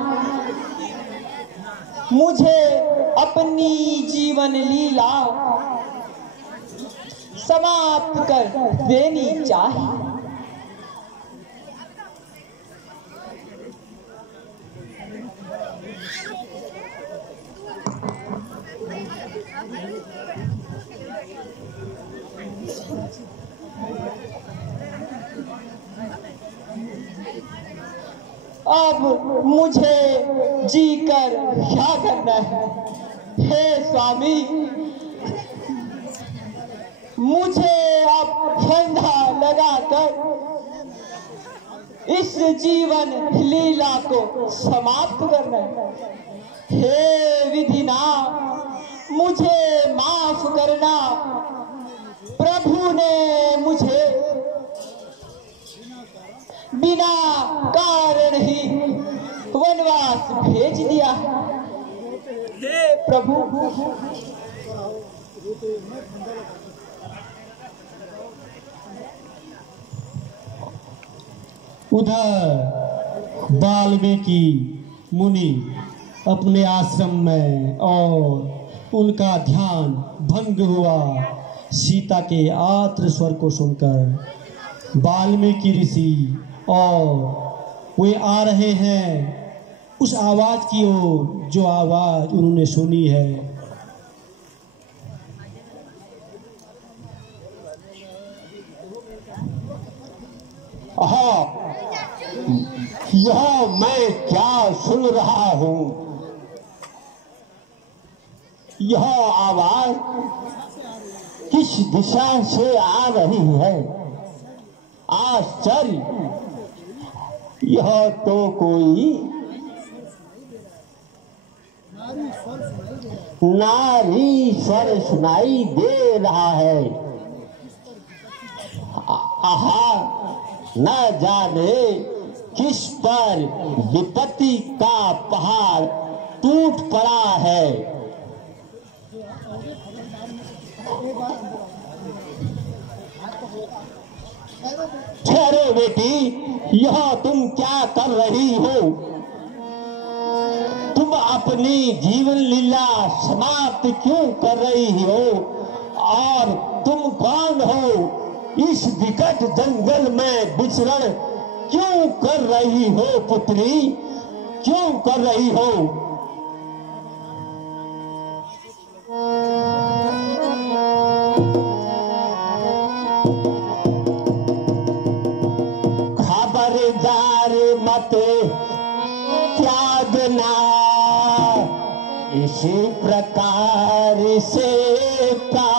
मुझे अपनी जीवन लीला समाप्त कर देनी चाहिए। अब मुझे जीकर क्या करना है? हे स्वामी, मुझे अब फंदा लगाकर इस जीवन लीला को समाप्त करना है। हे विधिनाथ, मुझे माफ करना। प्रभु ने मुझे बिना कारण ही वनवास भेज दिया। हे प्रभु, उधर वाल्मीकि मुनि अपने आश्रम में और उनका ध्यान भंग हुआ। सीता के आर्त स्वर को सुनकर वाल्मीकि ऋषि और वे आ रहे हैं उस आवाज की ओर जो आवाज उन्होंने सुनी है। यह मैं क्या सुन रहा हूं? यह आवाज किस दिशा से आ रही है? आश्चर्य, यह तो कोई नारी स्वर सुनाई दे रहा है। आहा, न जाने किस पर विपत्ति का पहाड़ टूट पड़ा है। ठहरो बेटी, यह तुम क्या कर रही हो? तुम अपनी जीवन लीला समाप्त क्यों कर रही हो? और तुम कौन हो? इस विकट जंगल में विचरण क्यों कर रही हो पुत्री? क्यों कर रही हो? खबरदार मत त्यागना इसी प्रकार से प्यार।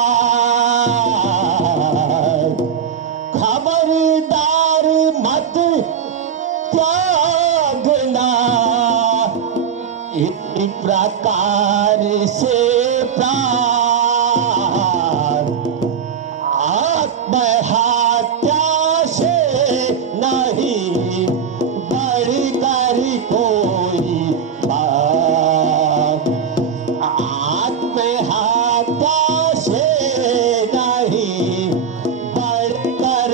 खबरदार मत त्यागना इसी प्रकार से प्यार। आत्महत्या से नहीं बढ़कर कोई बात। आत्महत्या से नहीं बढ़कर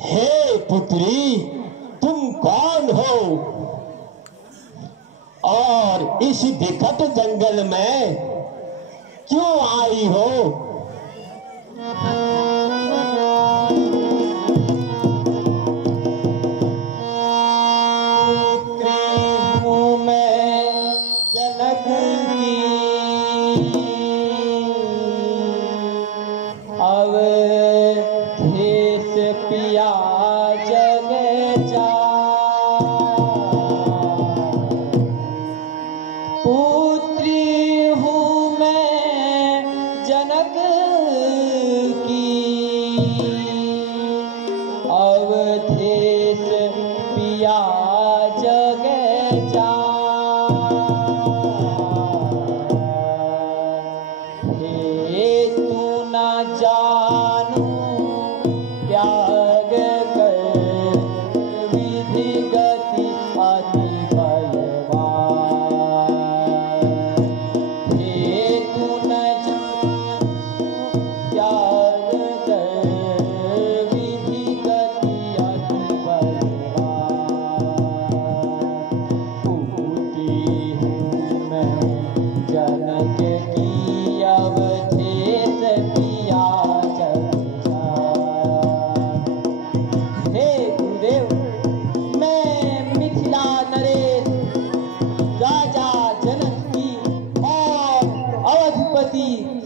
हे पुत्री, तुम कौन हो और इस विकट जंगल में क्यों आई हो?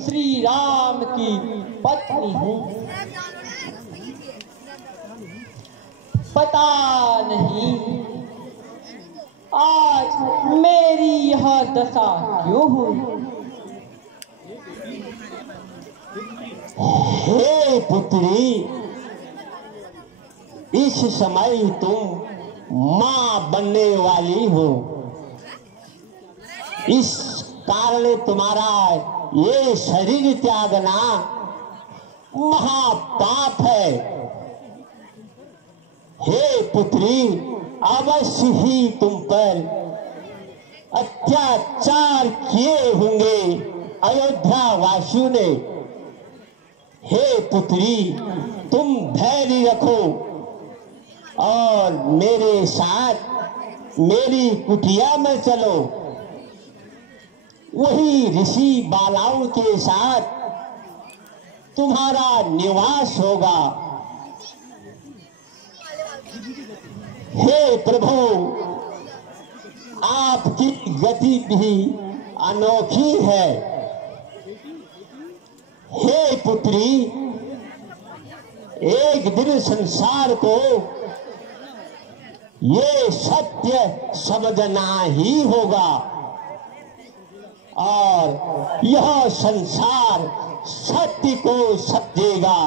श्री राम की पत्नी हूँ। पता नहीं आज मेरी यह दशा क्यों हुई। हे पुत्री, इस समय तुम मां बनने वाली हो। इस कारण तुम्हारा ये शरीर त्यागना महापाप है। हे पुत्री, अवश्य ही तुम पर अत्याचार किए होंगे अयोध्या वासियों ने। हे पुत्री, तुम धैर्य रखो और मेरे साथ मेरी कुटिया में चलो। वही ऋषि बालाओं के साथ तुम्हारा निवास होगा। हे प्रभु, आपकी गति भी अनोखी है। हे पुत्री, एक दिन संसार को ये सत्य समझना ही होगा और यह संसार सत्य को समझेगा।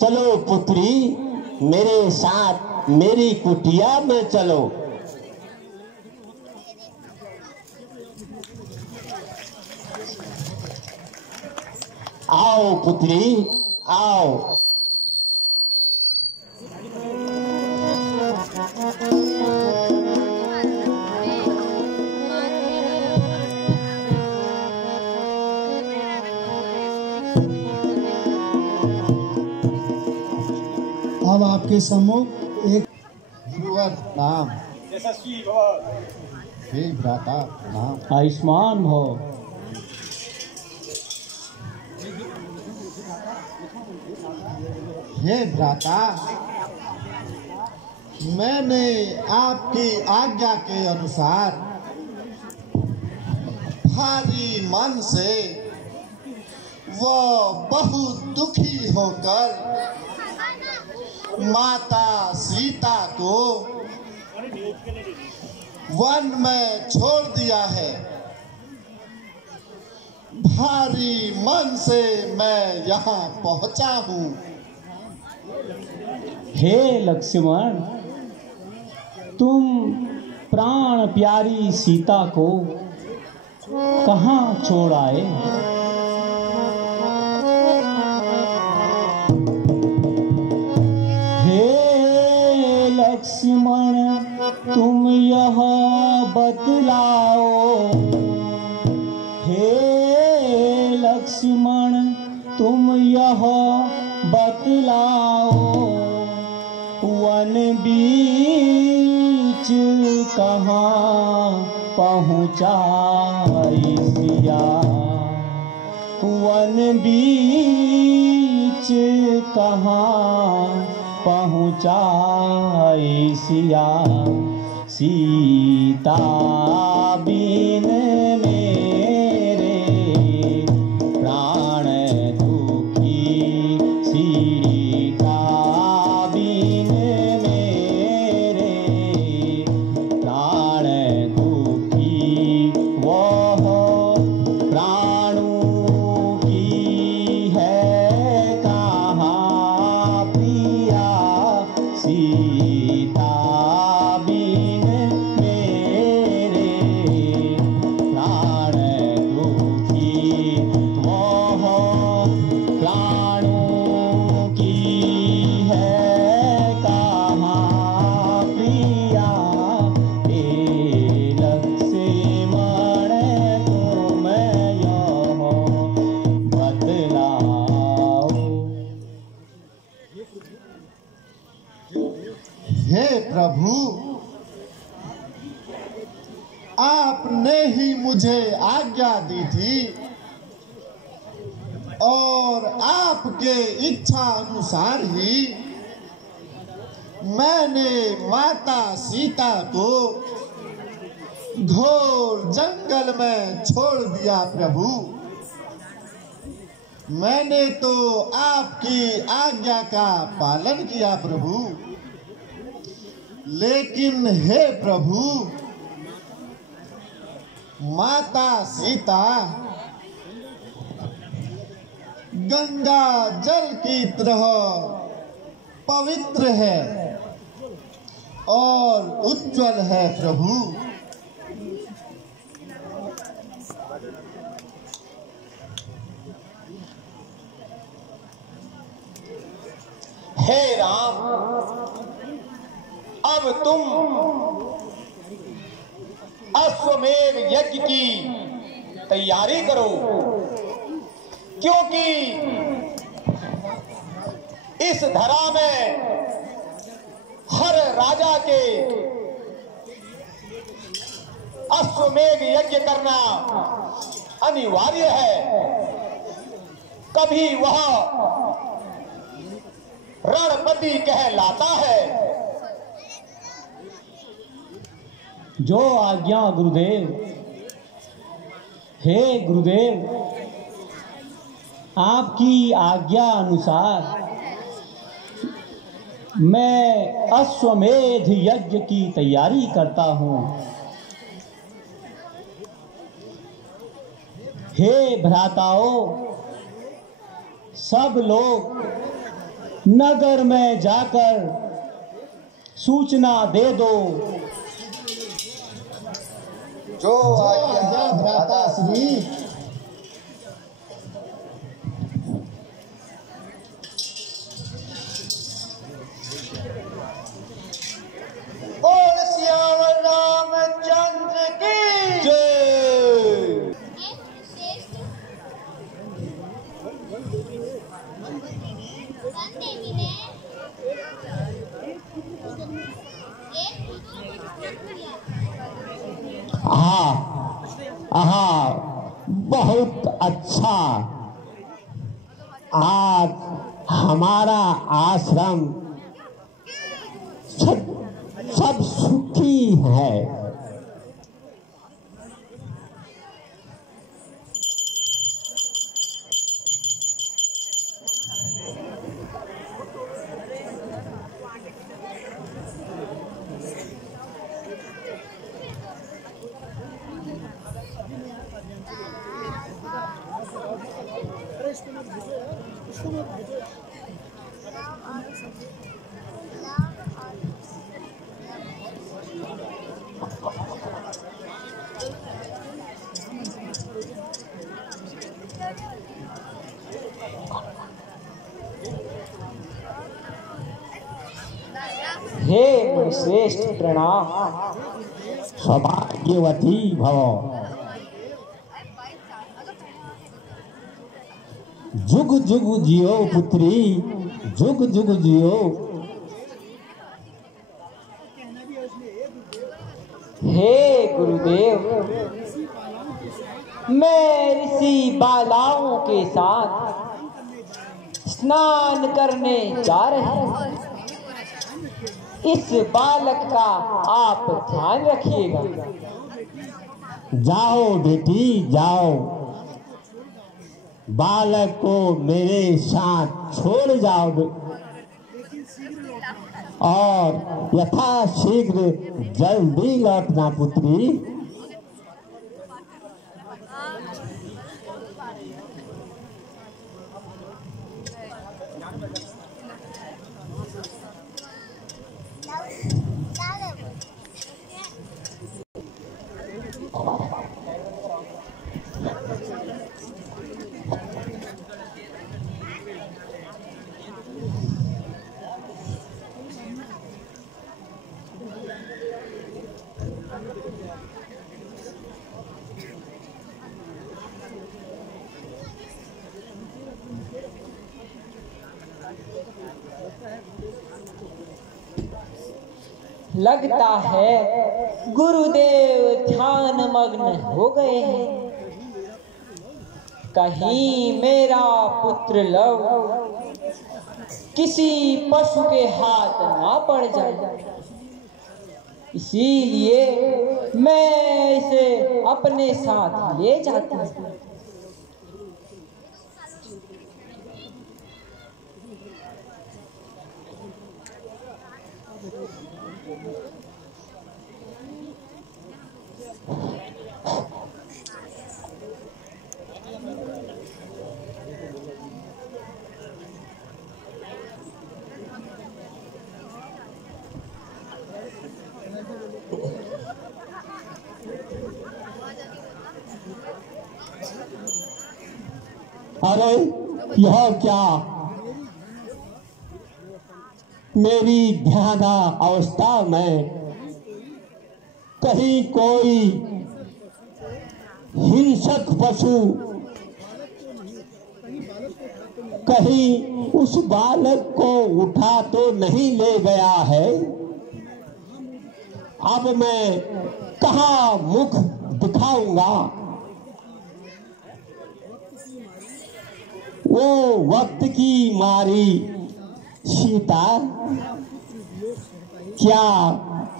चलो पुत्री, मेरे साथ मेरी कुटिया में चलो। आओ पुत्री, आओ। अब आपके सम्मुख एक नाम यशस्वी भव। हे भ्राता नाम आयुष्मान हो। हे भ्राता, मैंने आपकी आज्ञा के अनुसार भारी मन से वह बहुत दुखी होकर माता सीता को वन में छोड़ दिया है। भारी मन से मैं यहाँ पहुँचा हूँ। हे लक्ष्मण, तुम प्राण प्यारी सीता को कहाँ छोड़ आए? लक्ष्मण, तुम यह बतलाओ। हे लक्ष्मण तुम यह बतलाओ, वन बीच कहाँ पहुँचाई सिया, वन बीच कहाँ पहुँचाई सिया, सीता बिन मेरे प्राण दुखी, सीता बिन मेरे प्राण दुखी, वह प्राणों की है कहाँ प्रिया, सीता बिन मेरे प्राण दुखी, वह प्राणों की है कहाँ प्रिया, हे लक्ष्मण तुम यह बतलाओ। हे प्रभु, आपने ही मुझे आज्ञा दी थी और आपके इच्छा अनुसार ही मैंने माता सीता को घोर जंगल में छोड़ दिया प्रभु। मैंने तो आपकी आज्ञा का पालन किया प्रभु, लेकिन हे प्रभु, माता सीता गंगा जल की तरह पवित्र है और उज्जवल है प्रभु। हे राम, अब तुम अश्वमेध यज्ञ की तैयारी करो, क्योंकि इस धरा में हर राजा के अश्वमेध यज्ञ करना अनिवार्य है। कभी वह रणपति कहलाता है। जो आज्ञा गुरुदेव। हे गुरुदेव, आपकी आज्ञा अनुसार मैं अश्वमेध यज्ञ की तैयारी करता हूँ। हे भ्राताओं, सब लोग नगर में जाकर सूचना दे दो। जो आज्ञा भ्राता श्री। बोल श्याम रामचंद्र की जय। हाँ, बहुत अच्छा। आज हमारा आश्रम सब सुखी है। हे मुनिश्रेष्ठ प्रणाम। सौभाग्यवती भव। जुग जुग जियो पुत्री, जुग जुग जियो। हे गुरुदेव, मैं ऋषि बालाओं के साथ स्नान करने जा रहे हैं। इस बालक का आप ध्यान रखिएगा। जाओ बेटी जाओ, बालक को मेरे साथ छोड़ जाओ और यथाशीघ्र जल्दी लौटना पुत्री। लगता है गुरुदेव ध्यान मग्न हो गए हैं। कहीं मेरा पुत्र लव किसी पशु के हाथ ना पड़ जाए, इसीलिए मैं इसे अपने साथ ले जाती हूँ। अरे यह क्या, मेरी ध्यान अवस्था में कहीं कोई हिंसक पशु कहीं उस बालक को उठा तो नहीं ले गया है। अब मैं कहाँ मुख दिखाऊंगा। वो वक्त की मारी सीता क्या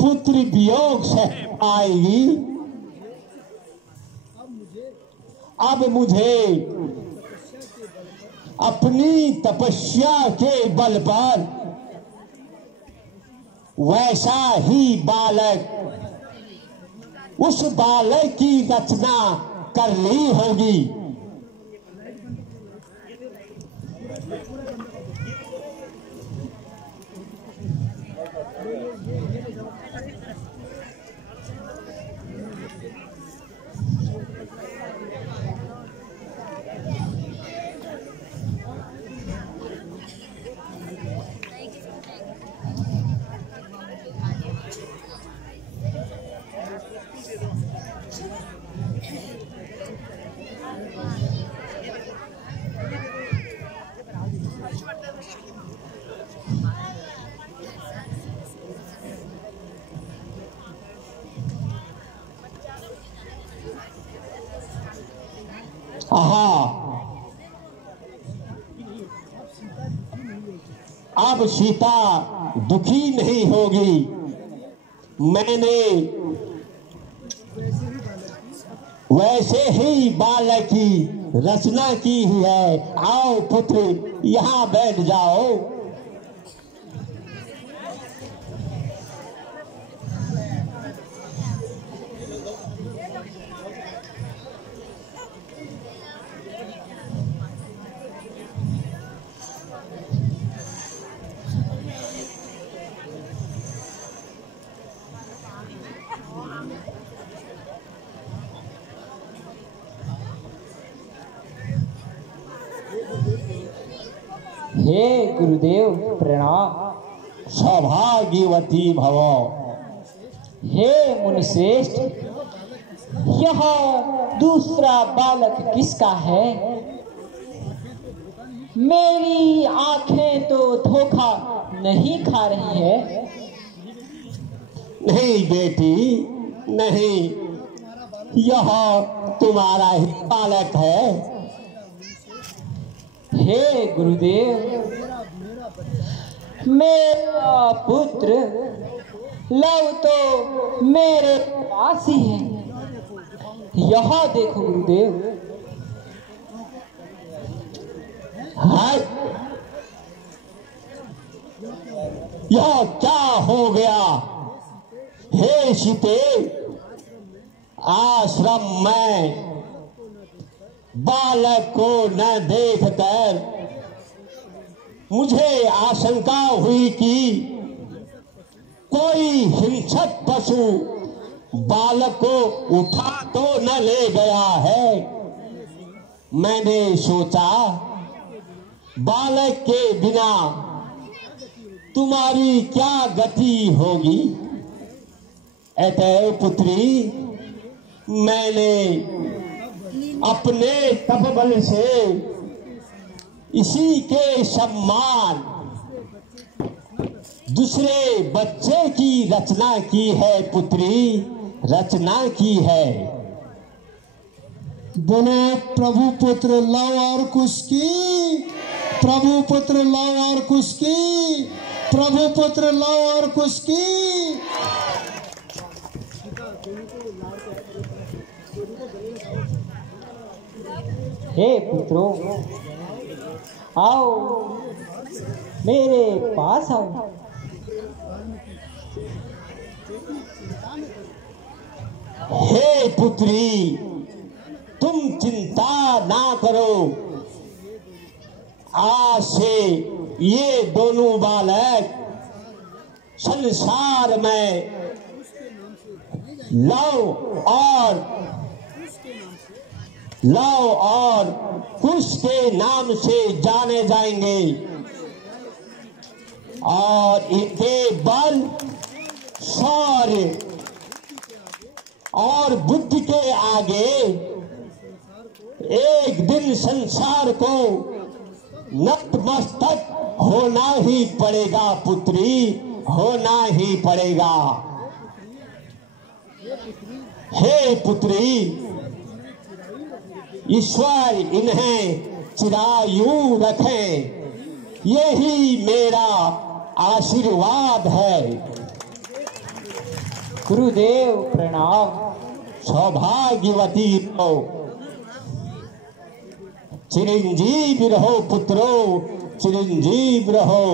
पुत्र वियोग से आएगी। अब मुझे अपनी तपस्या के बल पर वैसा ही बालक, उस बालक की रचना करनी होगी। अब सीता दुखी नहीं होगी। मैंने वैसे ही बालक की रचना की ही है। आओ पुत्र, यहाँ बैठ जाओ। हे गुरुदेव प्रणाम। सौभाग्यवती भव। हे मुनिश्रेष्ठ, यह दूसरा बालक किसका है? मेरी आंखें तो धोखा नहीं खा रही है। नहीं बेटी, नहीं, यह तुम्हारा ही बालक है। हे गुरुदेव, मेरा पुत्र लव तो मेरे पास ही है। यहाँ देखो गुरुदेव। हाँ, यह क्या हो गया? हे सीते, आश्रम में बालक को न देखकर मुझे आशंका हुई कि कोई हिंसक पशु बालक को उठा तो न ले गया है। मैंने सोचा बालक के बिना तुम्हारी क्या गति होगी, अतः पुत्री मैंने अपने तपबल से इसी के सम्मान दूसरे बच्चे की रचना की है पुत्री, रचना की है। बोलो प्रभु पुत्र लव और कुश की, प्रभु पुत्र लव और कुश की, प्रभु पुत्र लव और कुश की। हे पुत्रों, आओ मेरे पास आओ। हे पुत्री, तुम चिंता ना करो। आज से ये दोनों बालक संसार में लव और कुश के नाम से जाने जाएंगे और इनके बल, शौर्य और बुद्धि के आगे एक दिन संसार को नतमस्तक होना ही पड़ेगा पुत्री, होना ही पड़ेगा। हे पुत्री, ईश्वर इन्हें चिरायु रखे, यही मेरा आशीर्वाद है। गुरुदेव प्रणाम। सौभाग्यवती रहो, चिरंजीव रहो पुत्रो, चिरंजीव रहो।